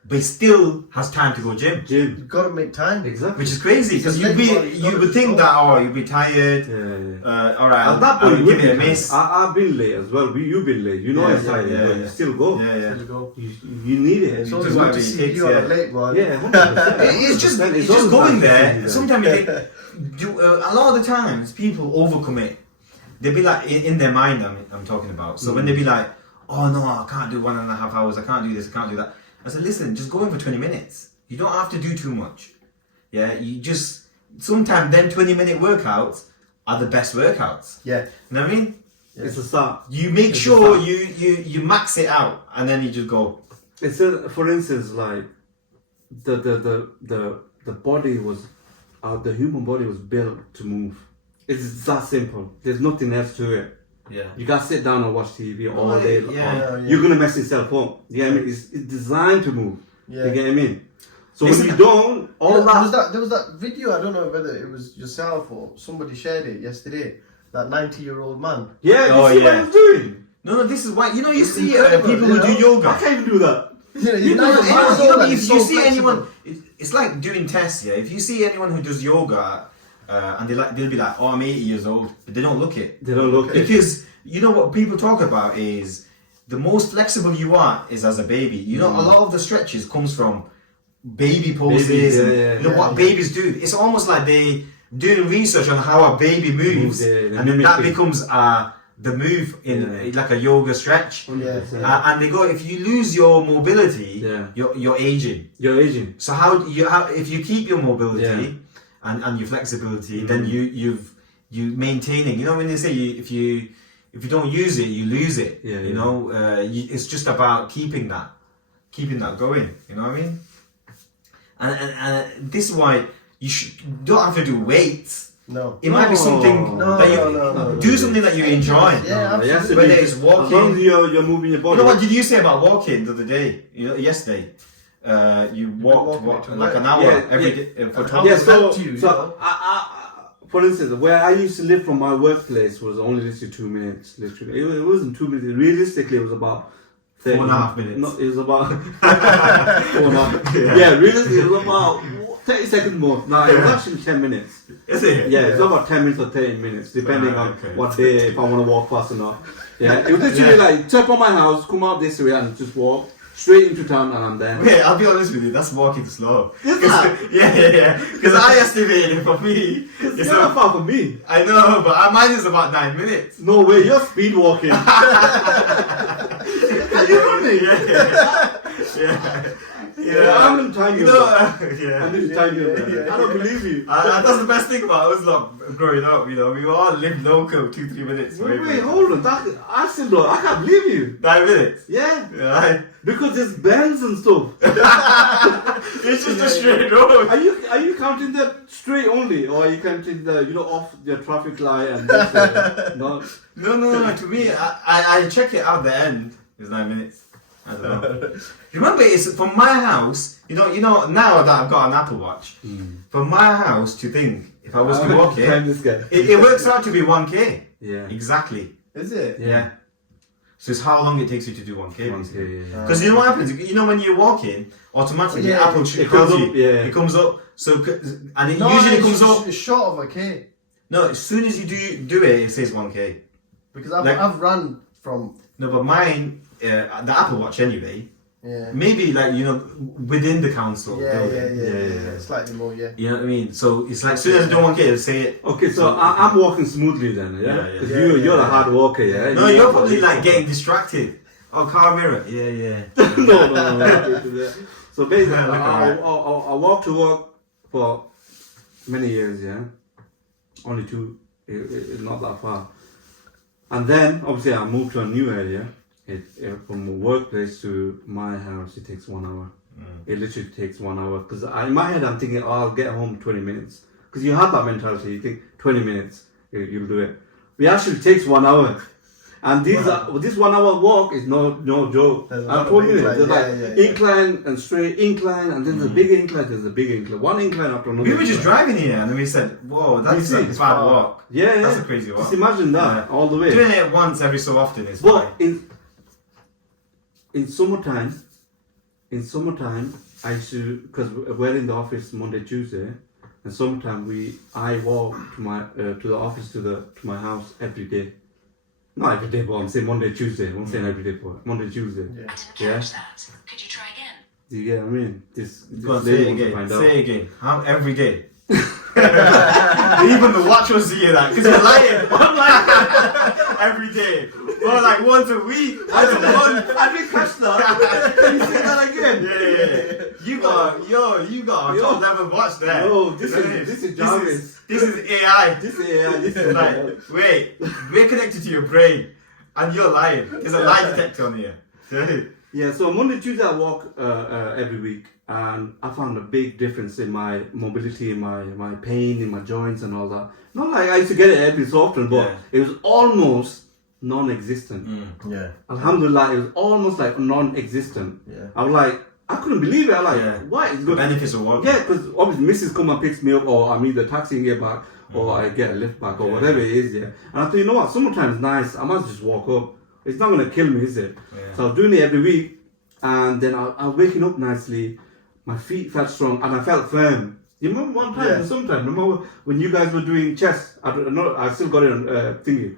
but he still has time to go gym. You've got to make time. Exactly. Which is crazy because you would think that you'd be tired. Yeah. All right, At that I'll point, give it a miss. I've been late as well. You've been late. You know it's tired, but you still go. Yeah. You go. You need it. It's You always just good wanna to be see takes, you on yeah. a late one. Yeah, 100%. It's just always going nice to there. see that. Sometimes you think, a lot of the times people overcommit. They'll be like in their mind. I'm talking about. So when they be like, "Oh no, I can't do 1.5 hours. I can't do this. I can't do that." I said, "Listen, just go in for 20 minutes. You don't have to do too much. Yeah, you just sometimes them 20-minute workouts are the best workouts. Yeah. You know what I mean? It's a start. You make sure you max it out and then you just go. It's for instance, like the body was, the human body was built to move. It's that simple. There's nothing else to it. Yeah. You can't sit down and watch TV all day. Yeah. You're gonna mess yourself up. You get what I mean? It's designed to move. Yeah. You get what I mean? So Listen, when you don't, all that. There was that video. I don't know whether it was yourself or somebody shared it yesterday. That 90-year-old man. Yeah, you see what I was doing? No, this is why you see incredible, people who do yoga. I can't even do that. If you see anyone, it's like doing tests. Yeah, if you see anyone who does yoga, and they'll be like, "Oh, I'm 80 years old," but they don't look it. They don't look it because you know what people talk about is the most flexible you are is as a baby. You know, a lot of the stretches comes from baby poses. What babies do. It's almost like they doing research on how a baby moves, and then that becomes the move in like a yoga stretch. And they go, if you lose your mobility, you're aging. You're aging. So if you keep your mobility and your flexibility, then you maintaining. You know when they say if you don't use it, you lose it. You know, it's just about keeping that going. You know what I mean? And this is why you don't have to do weights. No. It might be something that you do something that you enjoy. Whether it's walking. As long as you're moving your body. You know what did you say about walking the other day? You know, yesterday. You walked like an hour every day for 12 minutes. For instance, where I used to live from my workplace was only literally 2 minutes. Literally, it wasn't 2 minutes. Realistically, it was about 4.5 minutes. No, it was about 4.5. Realistically, it was about 30 seconds more. No, it was actually 10 minutes. Is it? Yeah, it's about 10 minutes or 30 minutes, depending on what day, if I want to walk fast or not. Yeah, it was literally like turn on my house, come out this way, and just walk straight into town, and I'm there. Wait, I'll be honest with you, that's walking slow. Yeah. Because I estimated it for me. It's not far from me. I know, but mine is about 9 minutes. No way, you're speed walking. Are you running? Yeah, I'm going to time you. I'm going to time you. I don't believe you. That's the best thing about us growing up. You know, we all lived local 2-3 minutes. Wait, hold on. I still don't. I can't believe you. 9 minutes. Yeah. Because there's bends and stuff. It's just a straight road. Are you counting that straight only, or are you counting the off the traffic light and this, No. To me, I check it out the end. It's 9 minutes. I don't know. Remember, it's from my house. You know. Now that I've got an Apple Watch, from my house to think if I was to walk it works out to be 1K. Yeah. Exactly. Is it? Yeah. So it's how long it takes you to do 1K. 1K. Because you know what happens? You know when you're walking, automatically Apple tells you. It comes up. So and it usually comes up. It's short of a K. No, as soon as you do it says 1K. Because I've run from. No, but mine, the Apple Watch anyway. Yeah. Maybe within the council. Yeah. Slightly more, yeah. You know what I mean? So it's like as soon as I don't want to say it. Okay, so I'm walking smoothly then, Because you're a hard walker, yeah. No, you're probably getting distracted. Oh, car mirror. Yeah. No. So basically, I walk to work for many years, yeah. Only 2, it's not that far. And then obviously I moved to a new area. From the workplace to my house, it takes 1 hour. It literally takes 1 hour. Because in my head, I'm thinking, I'll get home 20 minutes. Because you have that mentality. You think 20 minutes, you'll do it. It actually takes 1 hour. And this 1 hour walk is no joke. I'm telling you, there's incline and straight incline, and then there's a bigger incline, there's a bigger incline. One incline after another. We were just driving here and we said, whoa, that's a bad walk. Yeah. That's a crazy walk. Just imagine that all the way. Doing it once every so often is fine. In summertime, I used to, because we're in the office Monday, Tuesday, and summertime I walk to the office to my house every day. Not every day, but I'm saying Monday, Tuesday. I'm saying every day, but Monday, Tuesday. Yeah. Could you try again? Do you get what I mean? Go on, say it again. How every day? Even the watch will see that because you're lying. I'm like every day. Or once a week. I didn't catch that. Can you say that again? Yeah. You got a top level watch there. No, this is Jarvis. This is AI. This is wait, we're connected to your brain and you're lying. There's a lie detector on here. Yeah, so Monday, Tuesday I walk every week, and I found a big difference in my mobility, in my pain, in my joints and all that. Not like I used to get it every so often, but it was almost non-existent. Yeah. Alhamdulillah, it was almost like non-existent. Yeah. I was like, I couldn't believe it. I was like, why? It's good. Benefits of walking. Yeah, because obviously Mrs. come and picks me up, or I'm either taxiing her back, or I get a lift back, or whatever it is, And I thought, you know what, sometimes nice, I must just walk up. It's not going to kill me, is it? Yeah. So I was doing it every week, and then I was waking up nicely. My feet felt strong, and I felt firm. You remember one time, sometime, remember when you guys were doing chest? I don't know, I still got it on thingy,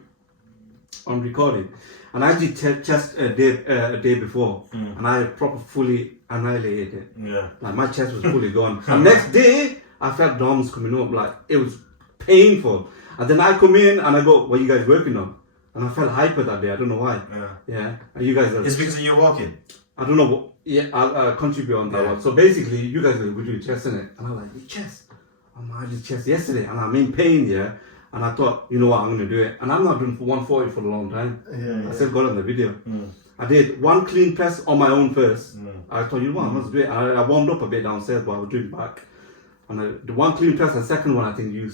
on recording. And I did chest a day before, and I proper fully annihilated it. Yeah. Like my chest was fully gone. And next day, I felt DOMs coming up, like it was painful. And then I come in and I go, what are you guys working on? And I felt hyper that day, I don't know why. Yeah. And you guys are... It's because of your walking. I don't know what... Yeah, I'll contribute on that one. So basically, you guys were doing chest, innit? And I'm like, chest? I did chest yesterday, and I'm in pain, yeah? And I thought, you know what, I'm going to do it. And I'm not doing 140 for a long time. I still got it on the video. I did one clean press on my own first. I thought, you know what, I must do it. I warmed up a bit downstairs, but I was doing back. And the one clean press, the second one, I think you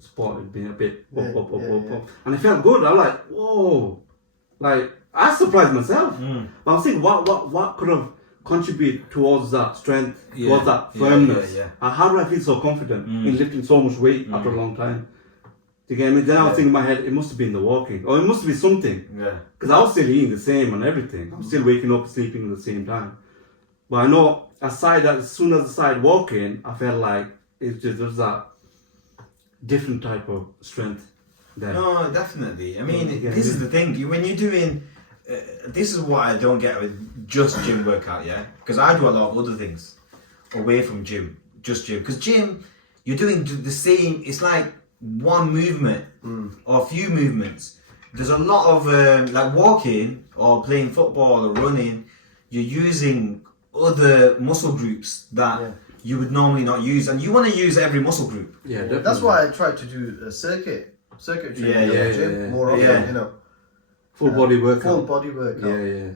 spotted me a bit up. And it felt good. I was like, whoa. Like, I surprised myself. But I was thinking, what could have contributed towards that strength, towards that firmness? And how do I feel so confident in lifting so much weight after a long time? Do you get me? Then I was thinking in my head, it must have been the walking, or it must be something. Because I was still eating the same and everything. I'm still waking up, sleeping at the same time. But I know, as soon as I started walking, I felt like there's that different type of strength there. No, definitely. I mean, this is the thing. When you're doing, this is what I don't get with just gym workout, yeah? Because I do a lot of other things away from gym, just gym. Because gym, you're doing the same, it's like one movement or a few movements. There's a lot of, like walking or playing football or running, you're using other muscle groups that you would normally not use. And you want to use every muscle group. Yeah, definitely. That's why I tried to do a circuit training in the gym more often, you know. Full body workout. Full body workout. Yeah.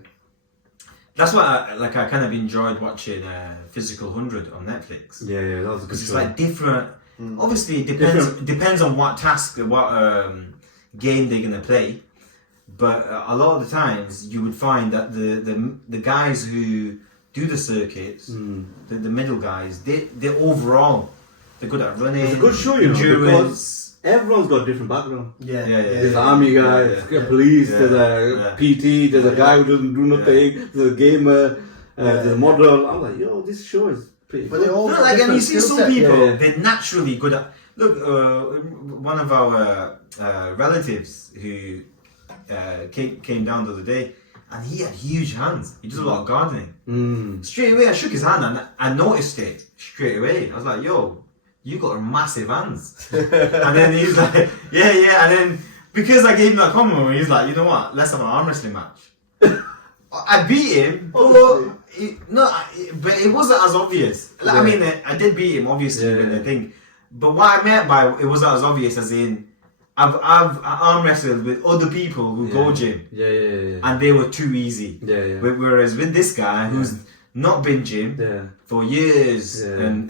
That's why I kind of enjoyed watching Physical 100 on Netflix. Yeah, that was a good Because it's show. like different. Obviously, it depends on what task, what game they're gonna play. But a lot of the times, you would find that the guys who do the circuits, the middle guys, they overall they're good at running. It's a good show, you know, endurance. because everyone's got a different background. Yeah. There's an army guy, there's a police, there's a PT, there's a guy who doesn't do nothing, there's a gamer, there's a model. I'm like, yo, this show is pretty But they all got and you different see skill some set. people, they're naturally good at. Look, one of our relatives who came down the other day, and he had huge hands. He does a lot of gardening. Straight away, I shook his hand and I noticed it straight away. I was like, yo, you got massive hands. And then he's like, yeah. And then because I gave him that compliment, he's like, you know what? Let's have an arm wrestling match. I beat him, but it wasn't as obvious. Like, I mean, I did beat him obviously with the thing, but what I meant by it wasn't as obvious as in I've arm wrestled with other people who go gym, and they were too easy. Whereas with this guy who's not been gym for years and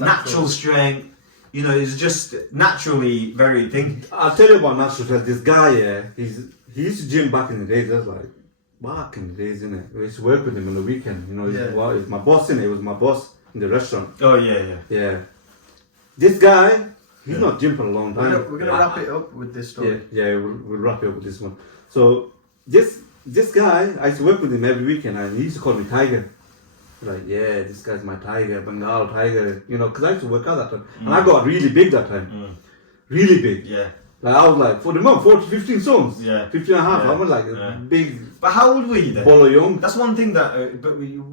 natural strength, you know, it's just naturally very thing. I'll tell you about natural strength. This guy, he used to gym back in the days. I was like, back in the days, innit? We used to work with him on the weekend. You know, he's my boss, innit? He was my boss in the restaurant. Oh yeah. This guy, he's not gym for a long time. We're gonna wrap it up with this story. We'll wrap it up with this one. So this guy, I used to work with him every weekend, and he used to call me Tiger. Like, yeah, this guy's my tiger, Bengal tiger. You know, because I used to work out that time, and I got really big that time. Really big. Yeah. Like I was like, for the month, 15 sons. 15 and a half. I was like a big. But how old were you then? Bolo young. That's one thing that.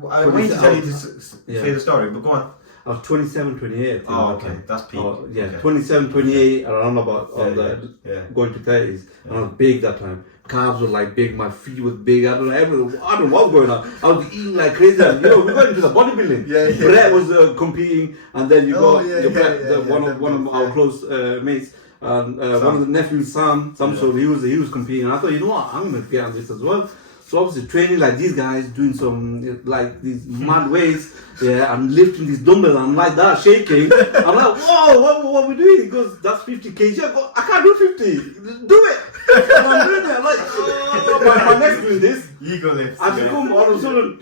I waited to tell you to say the story, but go on. I was 27, 28. Oh, okay, that's peak. Okay. 27, 28, around about going to 30s. And I was big that time. Calves were like big, my feet was big. I don't know what was going on. I was eating like crazy. You know, we got into the bodybuilding. Brett was competing, and then you got one of our close mates. And one of the nephews, Sam, so he was competing. And I thought, you know what, I'm gonna get on this as well. So obviously training like these guys, doing some like these mad ways, and lifting these dumbbells and like that, shaking. I'm like, whoa, what are we doing? He goes, that's 50 kg. I go, I can't do 50. Do it. And I'm doing it. I'm like, oh, my neck's doing this. Ego lifts. I just come all of a sudden.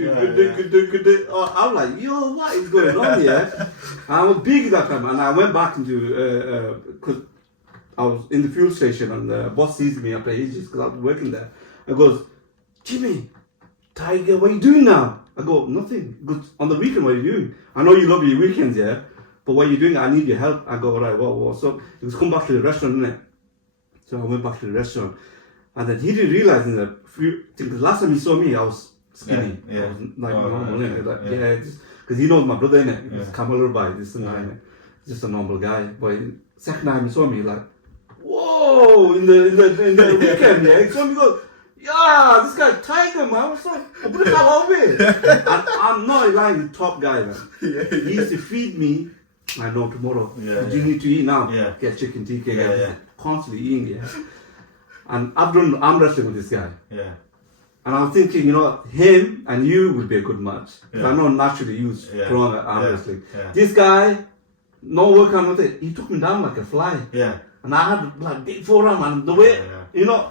I'm like, yo, what is going on here? And I was big that time, and I went back into because I was in the fuel station, and the boss sees me after ages because I was working there. He goes, Jimmy, Tiger, what are you doing now? I go, nothing. Because on the weekend, what are you doing? I know you love your weekends, yeah? But what you're doing, I need your help. I go, all right, what's up? He was come back to the restaurant, innit? So I went back to the restaurant. And then he didn't realize that the last time he saw me, I was skinny. Yeah, yeah. I was like Oh, normal, okay. innit? Like, Yeah. because he knows my brother, innit? He's Yeah. Kamal by this and that, innit? Just a normal guy. But second time he saw me, like, whoa, in the weekend, yeah? He saw me go, yeah, this guy tiger, man. I was like, what the hell are we? I'm not like the top guy, man. He used to feed me. I know tomorrow. Yeah, You need to eat now. Yeah. Get chicken tikka. Yeah. Constantly eating, yeah. And I've done arm wrestling with this guy. Yeah. And I was thinking, you know, him and you would be a good match. Yeah. I know naturally you strong at arm Yeah. wrestling. Yeah. This guy, no workout, nothing. He took me down like a fly. Yeah. And I had like big forearm and the way, you know,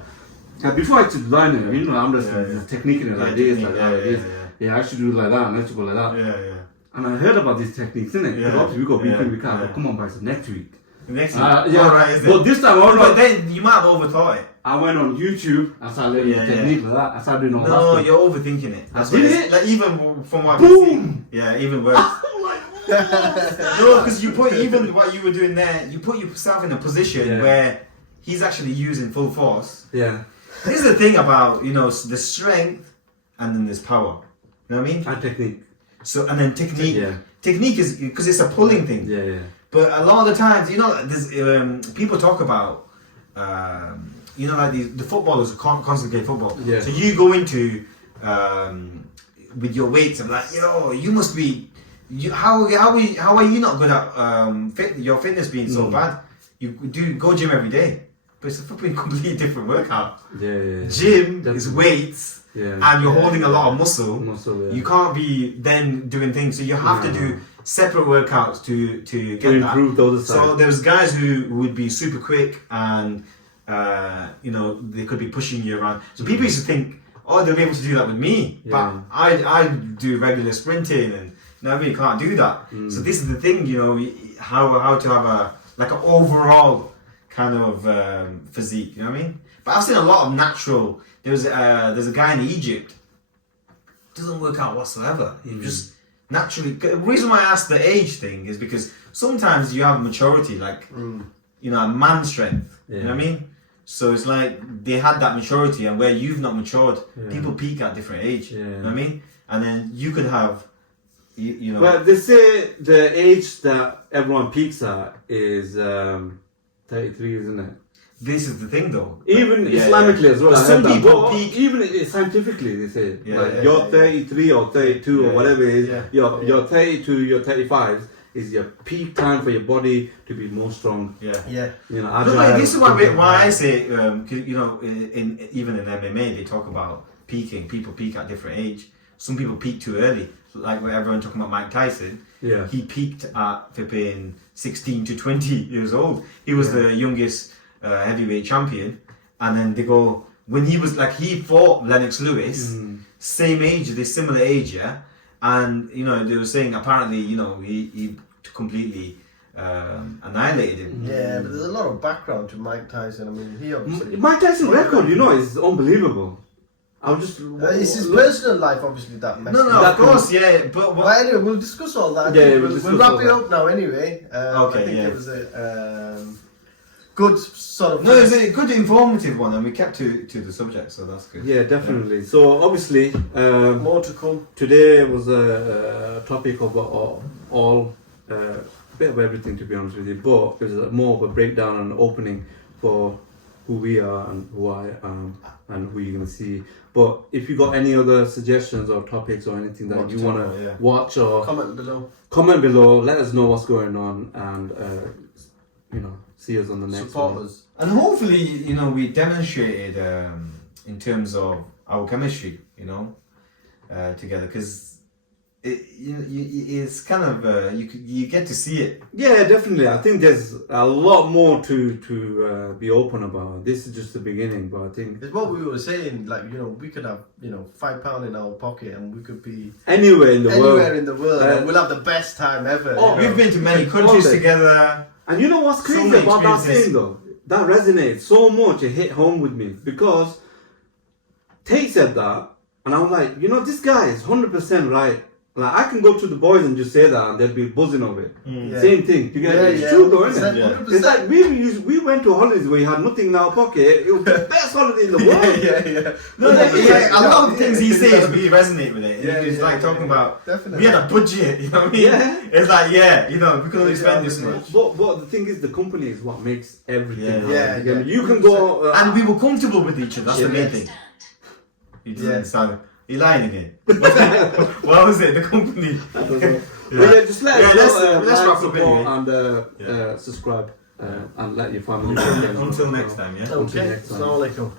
before I used to learn it, you know, arm wrestling, there's technique in it like this, like that, like this. Yeah, I should do it like that, and I should go like that. Yeah, yeah. And I heard about these techniques, innit? Yeah. Because obviously we got weekend, we can't. Yeah. Come on, boys, next week. Next week. Yeah, Alright, is it? but this time, But then you might have overthought it. I went on YouTube, I started learning Yeah, the technique like that. I started doing all that No, stuff. you're overthinking it. That's Did what it? Like even from what I've Boom! seen. Yeah, even worse. I'm like, whoa, No, because you put even what you were doing there, you put yourself in a position Yeah. where he's actually using full force. yeah, This is the thing about, you know, the strength and then there's power. You know what I mean? and technique. So and then technique. Yeah. Technique is because it's a pulling thing. Yeah, yeah. But a lot of the times, you know, there's people talk about, you know, like the footballers who constantly play football. Yeah. So you go into with your weights and like, yo, you must be. How are you not good at your fitness being so bad? You do go gym every day, but it's a fucking completely different workout. Yeah. Gym is weights, Yeah. and you're holding a lot of muscle. Muscle, yeah. You can't be then doing things, so you have to do separate workouts to get To improve that. the other side. So there's guys who would be super quick and you know they could be pushing you around. So people used to think, oh, they'll be able to do that with me, Yeah. but I do regular sprinting and you know, I really can't do that. So this is the thing, you know, how to have a like an overall kind of physique. You know what I mean? But I've seen a lot of natural. There's a guy in Egypt. Doesn't work out whatsoever. He just naturally. The reason why I asked the age thing is because sometimes you have maturity, like you know, a man strength. You know what I mean? So it's like they had that maturity, and where you've not matured, people peak at different age. You know what I mean? And then you could have, you know. Well, they say the age that everyone peaks at is 33, isn't it? This is the thing, though. Even Yeah, Islamically yeah. as well. But I some heard that. people But peak. even scientifically, they say Yeah, like yeah, you're yeah. 33 or 32 Yeah, or whatever it is. yeah. You're 32, you're 35 is your peak time for your body to be more strong. Yeah. Yeah. You know, No, agile. but this is why I say, 'cause, you know, even in MMA they talk about peaking. People peak at different age. Some people peak too early, like when everyone talking about Mike Tyson. Yeah. He peaked at flipping 16 to 20 years old. He was the youngest heavyweight champion, and then they go when he was like he fought Lennox Lewis, same age, they similar age, yeah. And you know they were saying apparently you know he completely annihilated him. Yeah, but there's a lot of background to Mike Tyson. I mean, he obviously. Mike Tyson record, you know, is unbelievable. I was just. It's his personal life, obviously, that messed No, him of up. course, yeah, but But anyway, we'll discuss all that. Yeah, We'll discuss wrap all it that. up now anyway. Okay, I think yeah. it was a good sort of... no, it's a good informative one, and we kept to the subject, so that's good. Yeah, definitely. So obviously, More to come. today was a topic of all bit of everything, to be honest with you, but it was more of a breakdown and opening for who we are and who I am and who you're gonna see. But if you got any other suggestions or topics or anything that What you to wanna talk about, yeah. watch or Comment below. comment below, let us know what's going on, and you know, see us on the next Support one. us. And hopefully, you know, we demonstrated in terms of our chemistry, you know, together, because it's kind of you get to see it. Yeah, definitely. I think there's a lot more to be open about. This is just the beginning, but I think It's what we were saying, like, you know, we could have, you know, £5 in our pocket and we could be anywhere in the anywhere world. in the world and we'll have the best time ever. Oh, you know. We've been to many countries Okay. together. And you know what's So crazy many about that experiences. saying though? That resonates so much. It hit home with me because Tate said that, And I'm like, you know, this guy is 100% right. Like, I can go to the boys and just say that and they'll be buzzing of it. Yeah. Same thing. You get Yeah, it? It's yeah, true though, isn't 100%, it? 100%. It's like we went to holidays where we had nothing in our pocket. It was the best holiday in the world. yeah. No, a lot of things he says, we resonate with it. Yeah, It's like talking about, definitely. we had a budget, you know what I mean? Yeah. It's like, you know, we can only spend this much. But the thing is, the company is what makes everything. Yeah. happen. You can go. And we were comfortable with each other, that's the main Yeah. thing. You Yeah. didn't understand. You're lying again. What was it? The company. I don't know. But yeah, just let us know. let's like, wrap up support, anyway. and subscribe and let your family know. Until next time, yeah? Until Okay. next time. Assalamu alaikum.